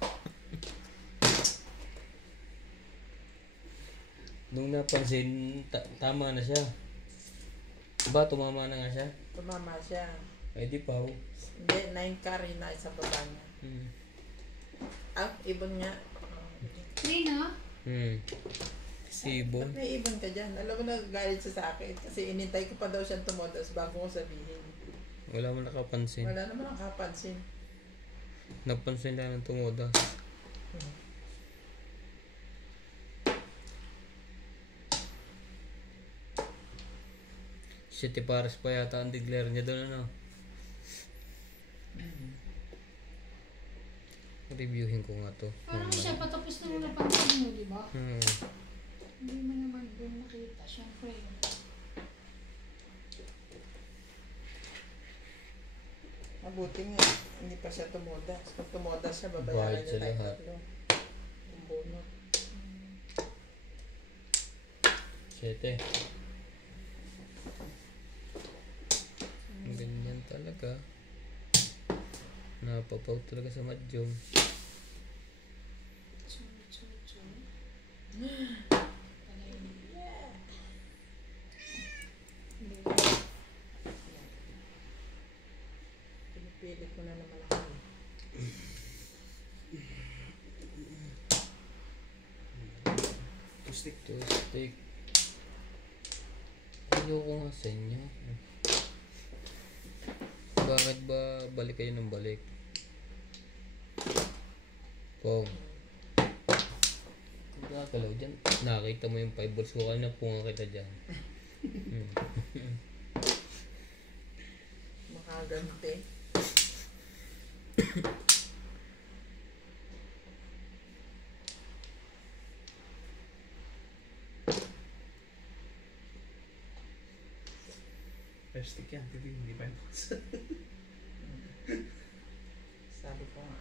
Nung napansin, tama na siya. Ba, tumama na nga siya? Tumama siya. Ay di pa. Hindi, 9 carry na isa baba niya. Ah, ibon nga. 3 na? Si Ibon. Ba't may ibon ka dyan? Alam mo na galit siya sa akin. Kasi inintay ko pa daw siyang tumodos bago ko sabihin. Wala mo nakapansin. Wala naman ang kapansin. Napansin lang ng tumoda. City Paris pa yata ang declare niya doon ano. Reviewin ko nga to. Parang siya patapos na nung napansin mo, di ba? Hindi mo naman doon nakita, syempre. Mabuti nga. Hindi pa siya tumodas. Pag tumodas siya, babayaran Bayad niya sa tayo lahat. tatlo. Yung bunot. So Sete. Ganyan talaga. Napapaw talaga sa madyong. Pinipili ko na naman ako. Stick. Two stick. Ayoko nga sa inyo. Bakit ba balik kayo ng balik? Pong. Kung kakalaw dyan, nakita mo yung 5 balls ko kanina, punga kita dyan. Makagante. Stick yan, hindi pa yun. Sabi ko nga.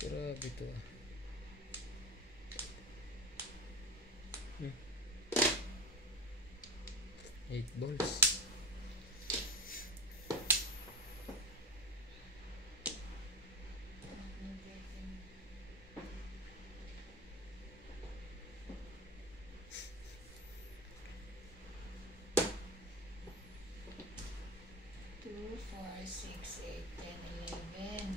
Grabe to ah. 8 balls. Two, 4, 6, 8, 10, 11.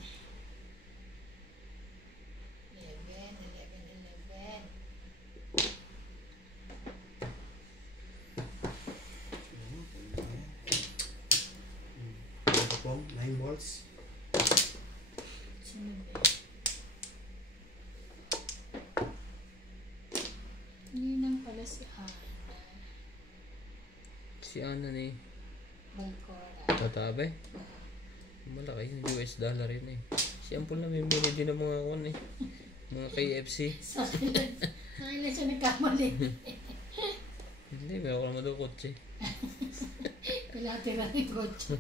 11. Ito po, 9 volts. Sunod ba? Ninang pala si Hana. Si Ana ni Balcora. Tatabe. Malaki yung US dollar yun eh. Si Ampul na may mili din ng mga kon eh. Mga KFC. Sa kailan siya nagkamali. Hindi, meron ko naman daw kotse. Pilatira ni kotse.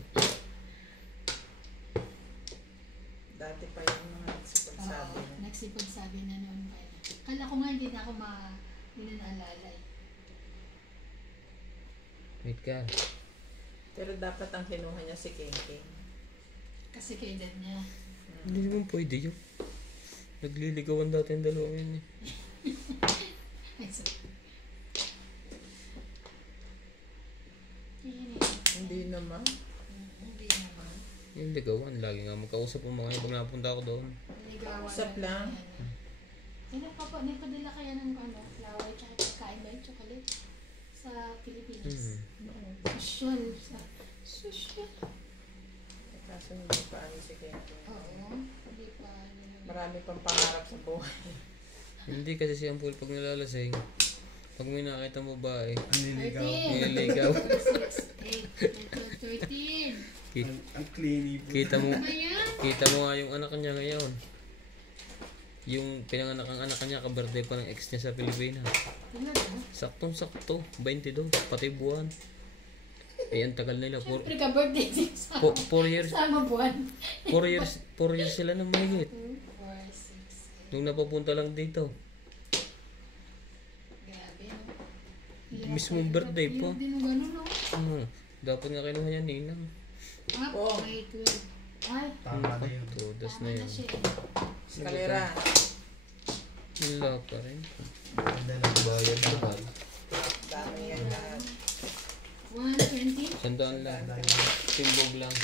Dati pa yung mga nagsipagsabi. Oo, nagsipagsabi na noon pa yun. Kala ko nga hindi na ako hindi na naalala eh. Wait ka. Pero dapat ang kinuha niya si King King. Kasi kay dad niya. Hindi naman pwede yun. Nagliligawan dati yung dalawang yun eh. Ay, so. Hindi naman. Hindi naman. Yung ligawan, lagi nga magkausap ang mga yun pag napunta ako doon. Ligawan Usap lang. Nagpadala kaya ng flower tsaka pagkain ba yung chocolate sa Pilipinas. Social. Social. Kaso hindi pa ano si King King. Oo. Hindi pa. Marami pang pangarap sa buhay. Hindi kasi si Ampul pag nalalasing, pag may nakita mo babae, Ang niligaw. nililigaw. 6, 8, 13. Ang cleany po. Kita mo, Ano yan? kita mo nga yung anak niya ngayon. Yung pinanganak ang anak niya, ka-birthday pa ng ex niya sa Pilipinas. Talaga? Saktong-sakto, 22, pati buwan. Eh, ang tagal nila. Siyempre ka birthday din sa 4 years, sama buwan. 4 years sila nang mahigit. 2, 4, 6, 8. Nung napapunta lang dito. Grabe, no? Mismong birthday po. Hirap din ng ganun, no? Dapat nga kinuha niya ninang. Up, Oh. may 12. Ay, Tama na yun. Todas tama na na yun. siya. Kalera. Wala pa rin. Ganda lang. Bayad mahal. Dami yan lahat. 120. Sandaan lang. Timbog lang.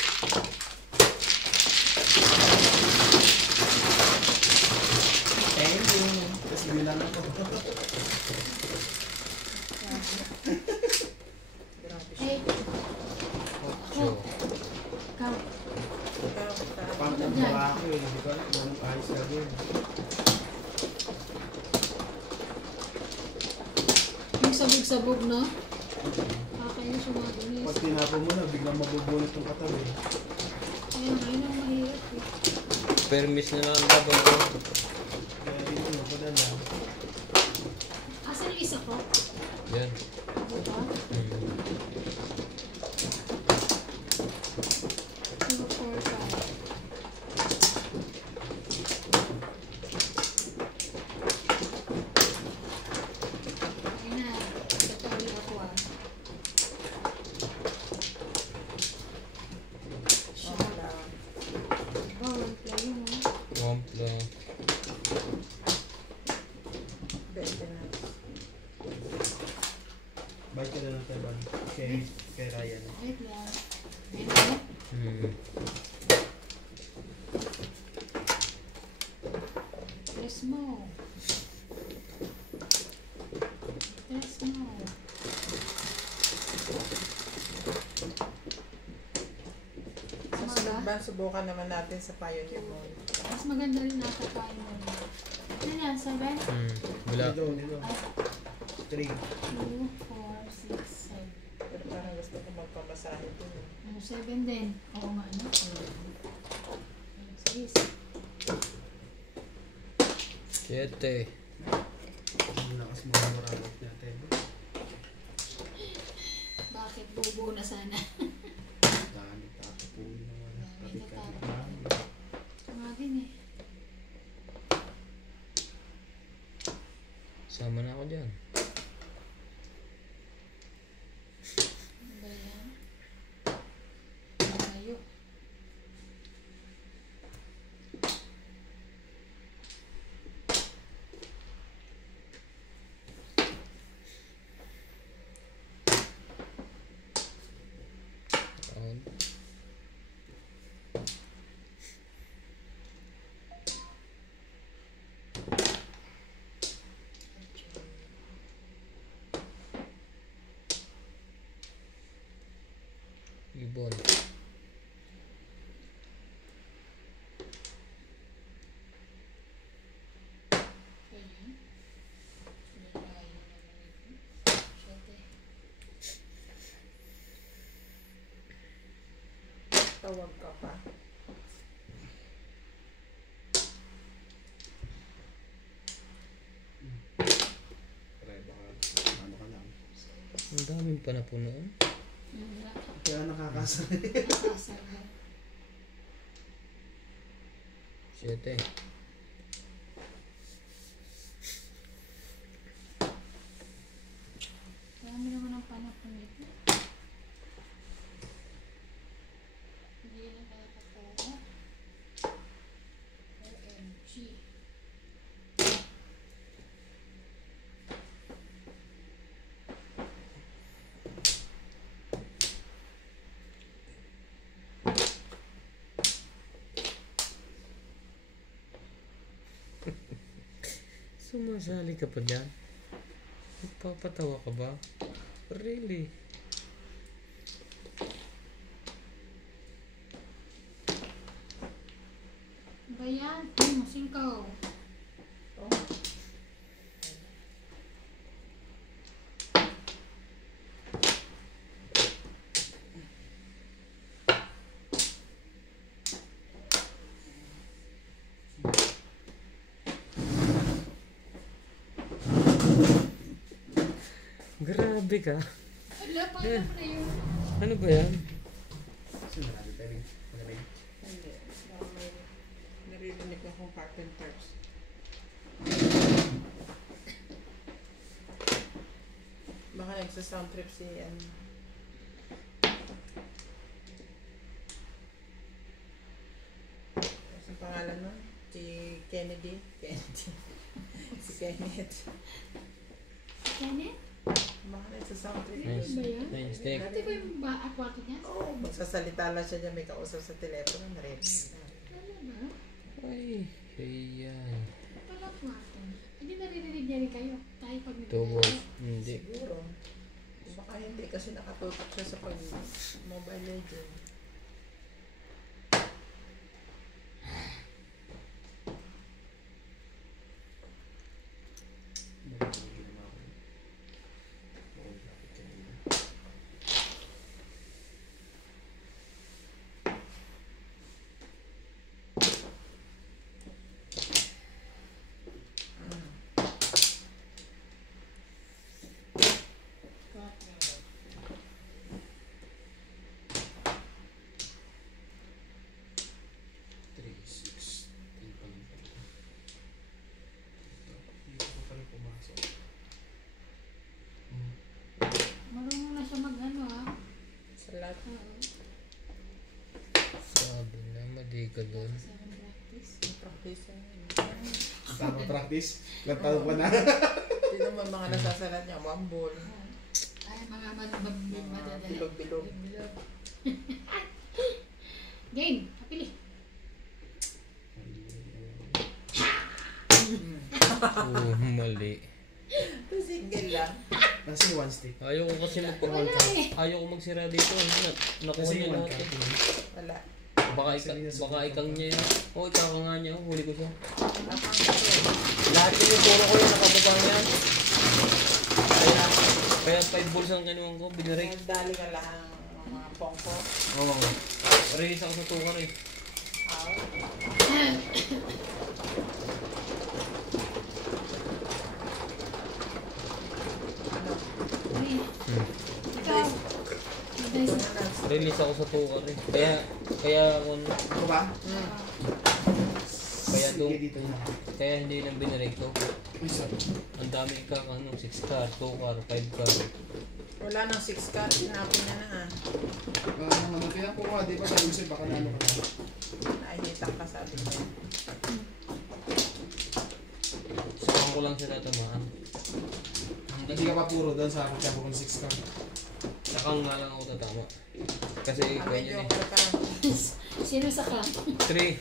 Thank you. Tapos bilang ako. Grabe siya. Hey, 8. ikaw. Ikaw, Parang nagbawa ako eh. Hindi ko alam kung anong ayos gagawin. Yung sabog-sabog, no? Kaya siya mga dunis. Pag tinapo mo na, biglang mabubunot yung katabi. Kaya ngayon ang mahirap eh. Permis na lang ang laban ko. Kaya dito, napadala. Asan yung isa ko? Yan. Diba? Hmm. 2, 4, 5. Ayun na. Ito ulit ako ah. Wala. Diba, one play yun ah. Wampla. 20 na. Bike ka na lang tayo ba? Kay Ryan. Wait lang. Ayun na. Hmm. Press mo. Press mo. Sa sunod ba, subukan naman natin sa Pioneer Mall. Mas maganda rin nata tayo mo. Ano yan? 7? Hmm. Wala. Dito. Ay, 3. 2, 4, 6, 7. Pero parang gusto ko magpamasahe dun. Ano, 7 din. Oo nga, ano? 6. 7. Ang lakas mga maramot natin. Bakit bubuo na sana? Dami tatapunin naman. Dami Kapit-kapit tatapunin. na. Ito nga din eh. Sama na ako dyan. Ano ba yan? Malayo. On. Ibon. Ayan. Malayo naman ito. 7. Tawag ka pa. Pare, baka ano ka lang. Ang daming panapunoon. Wala. Kaya nakakasal. Nakasal mo. 7. Dami naman ang panapon nito. Hindi na kaya katawa. OMG. Sumasali ka pa dyan? Nagpapatawa ka ba? Really? Ba yan? Singkaw. Oh. Grabe ka. Wala pa na yun. Ano ba yan? Sino natin tayo? Malamig. Hindi. Baka may naririnig akong carpenters. Baka nagsa-sound trip si ano. Ano pangalan nun? Si Kennedy. Kennedy. Si Kenneth. Kenneth? Baka nagsa-sound trip. Nice. Ba yan? Nice take. Ito ba yung aquatic niya? Oo, magsasalita lang siya dyan. May kausap sa telepono. Narinig na. Ano ba? Ay, ayan. Pala aquatic. Hindi naririnig niya rin kayo. Tayo pag Tubos. Hindi. Siguro. Baka hindi kasi nakatutok siya sa pag-Mobile Legend. Sabi na, madi ka doon. Sa akin practice. Practice. Tama practice. Latalo ka na. Sino mo mga nasasalat niya? One ball. Ay, mga madadala. Bilog-bilog. Bilog. Game. Kapili. Oh, mali. Ito single lang. Kasi one stick. Ayaw ko kasi Wala eh. ayaw ko magsira dito. Nakuha Kasi niya one lahat. card. Wala. Baka ikang niya yan. Oo, ikaw ka nga niya. Huli ko siya. Wala pang kasi. Lahat yung puro ko yan. Nakababa niya. Kaya 5 balls ang kinuha ko. Binarek. Dali ka lang ang mga pongko. Oo. Release ako sa tukar eh. Ay, ikaw. Guys, Release ako sa tukar eh. Kaya ako Ako ba? Kaya Sige, dito niya. kaya hindi nang binarek ko. Uy, sorry. Ang dami ikakano. 6 car, 2 car, 5 car. Wala nang 6 card. Tinapin na na. Naman, kaya po ka, di ba sabi ko sa'yo, baka nalo ka na. Nainitan ka sabi ko. Saan ko lang sila tamaan. Hindi ka pa puro doon sa akin, kaya po kung 6 ka. Sakang nga lang ako tatama. Kasi ikaw May yun eh. joker ka. sino sa ka? 3.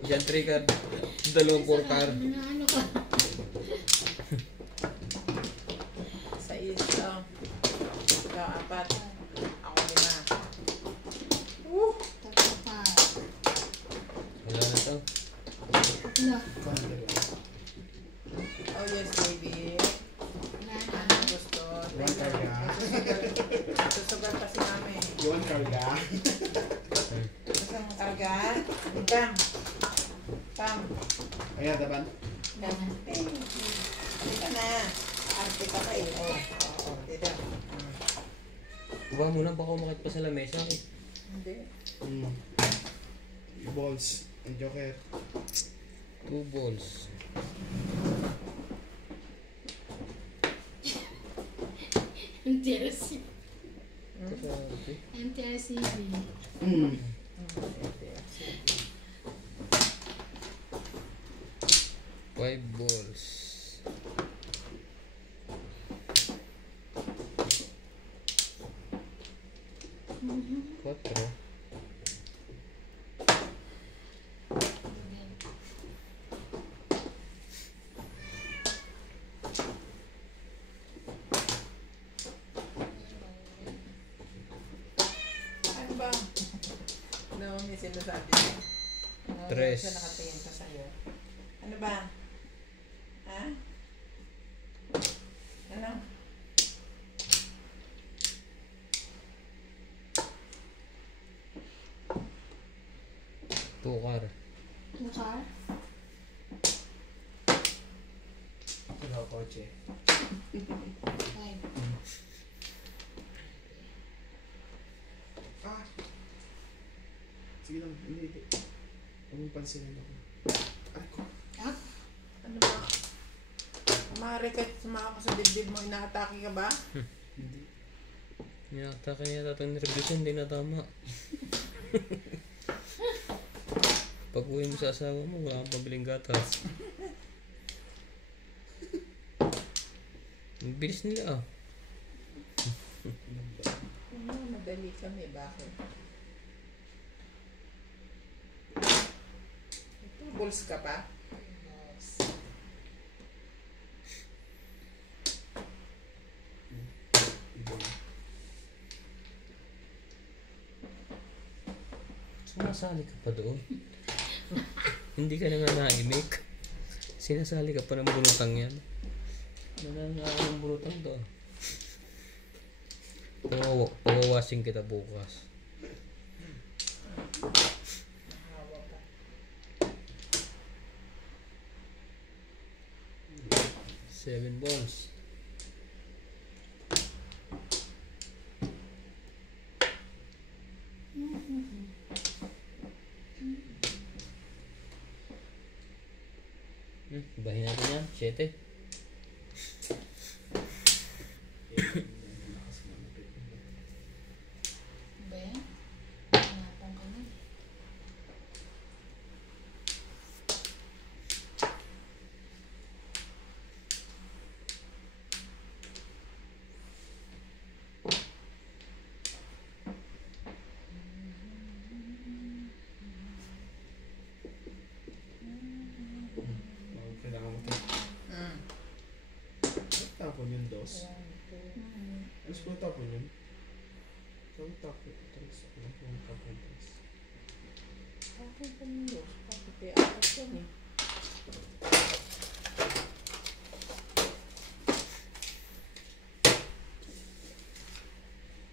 Diyan 3 car. 2 4 car. Ano ka? Sa isa. Ikaw, 4. Ako 5. Tatlo pa. Wala na to. Tatlo. Oh yes, baby. Wala na. Ano gusto? One card ka. Susugal pa si mami. One card ka. Gusto mong karga? Pam. Pam. Ayan, taban. Wala na. Halika na. Arte ka pa eh. Oo, dito. Huwag muna baka umakit pa sa lamesa eh. Hindi. Balls. And joker. 2 balls. NTRC. Grabe. NTRCB. Mm. 5 balls. Quatro. Ano ba? No, may sinasabi. Tres. Siya nakatingin ka sa'yo. Ano ba? Ha? Ano? Tukar. Tukar. Ikaw, kotse. 5. Ah! Sige lang, hindi. Huwag mong pansinin ako. Ay ko. Up. Ano ba? Marikit sumaka ko sa dibdib mo, inaatake ka ba? Hindi. Niyakta kaya tatang nervous hindi na tama. Pag uwi mo sa asawa mo, wala kang pabiling gatas. Ang bilis nila ah. Madali kami, bakit? Ito, bulls ka pa? Sumasali ka pa doon. Hindi ka na nga naimik. Sinasali ka pa ng bulutang yan. Nanangaan ng bulutang to. Pagawashing kita bukas. Hawa pa. 7 balls. Bahin natin yan. 7. Ba yan? tapon yung dos. Ano ko tapon yun? Saan tapon? Tres. Ano ko tapon tres? Bakit pa ng dos? Bakit kaya apat yan eh?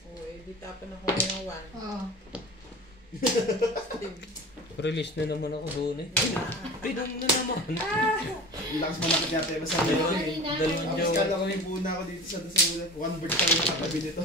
Oo, di tapon ako ng one. Oo. Release na naman ako doon eh. Pinom na naman. Ang lakas malakit yata yung masama yun eh. Dalawang Tapos jowa. kala ko may buna ako dito sa muna. One bird pa rin nakatabi nito.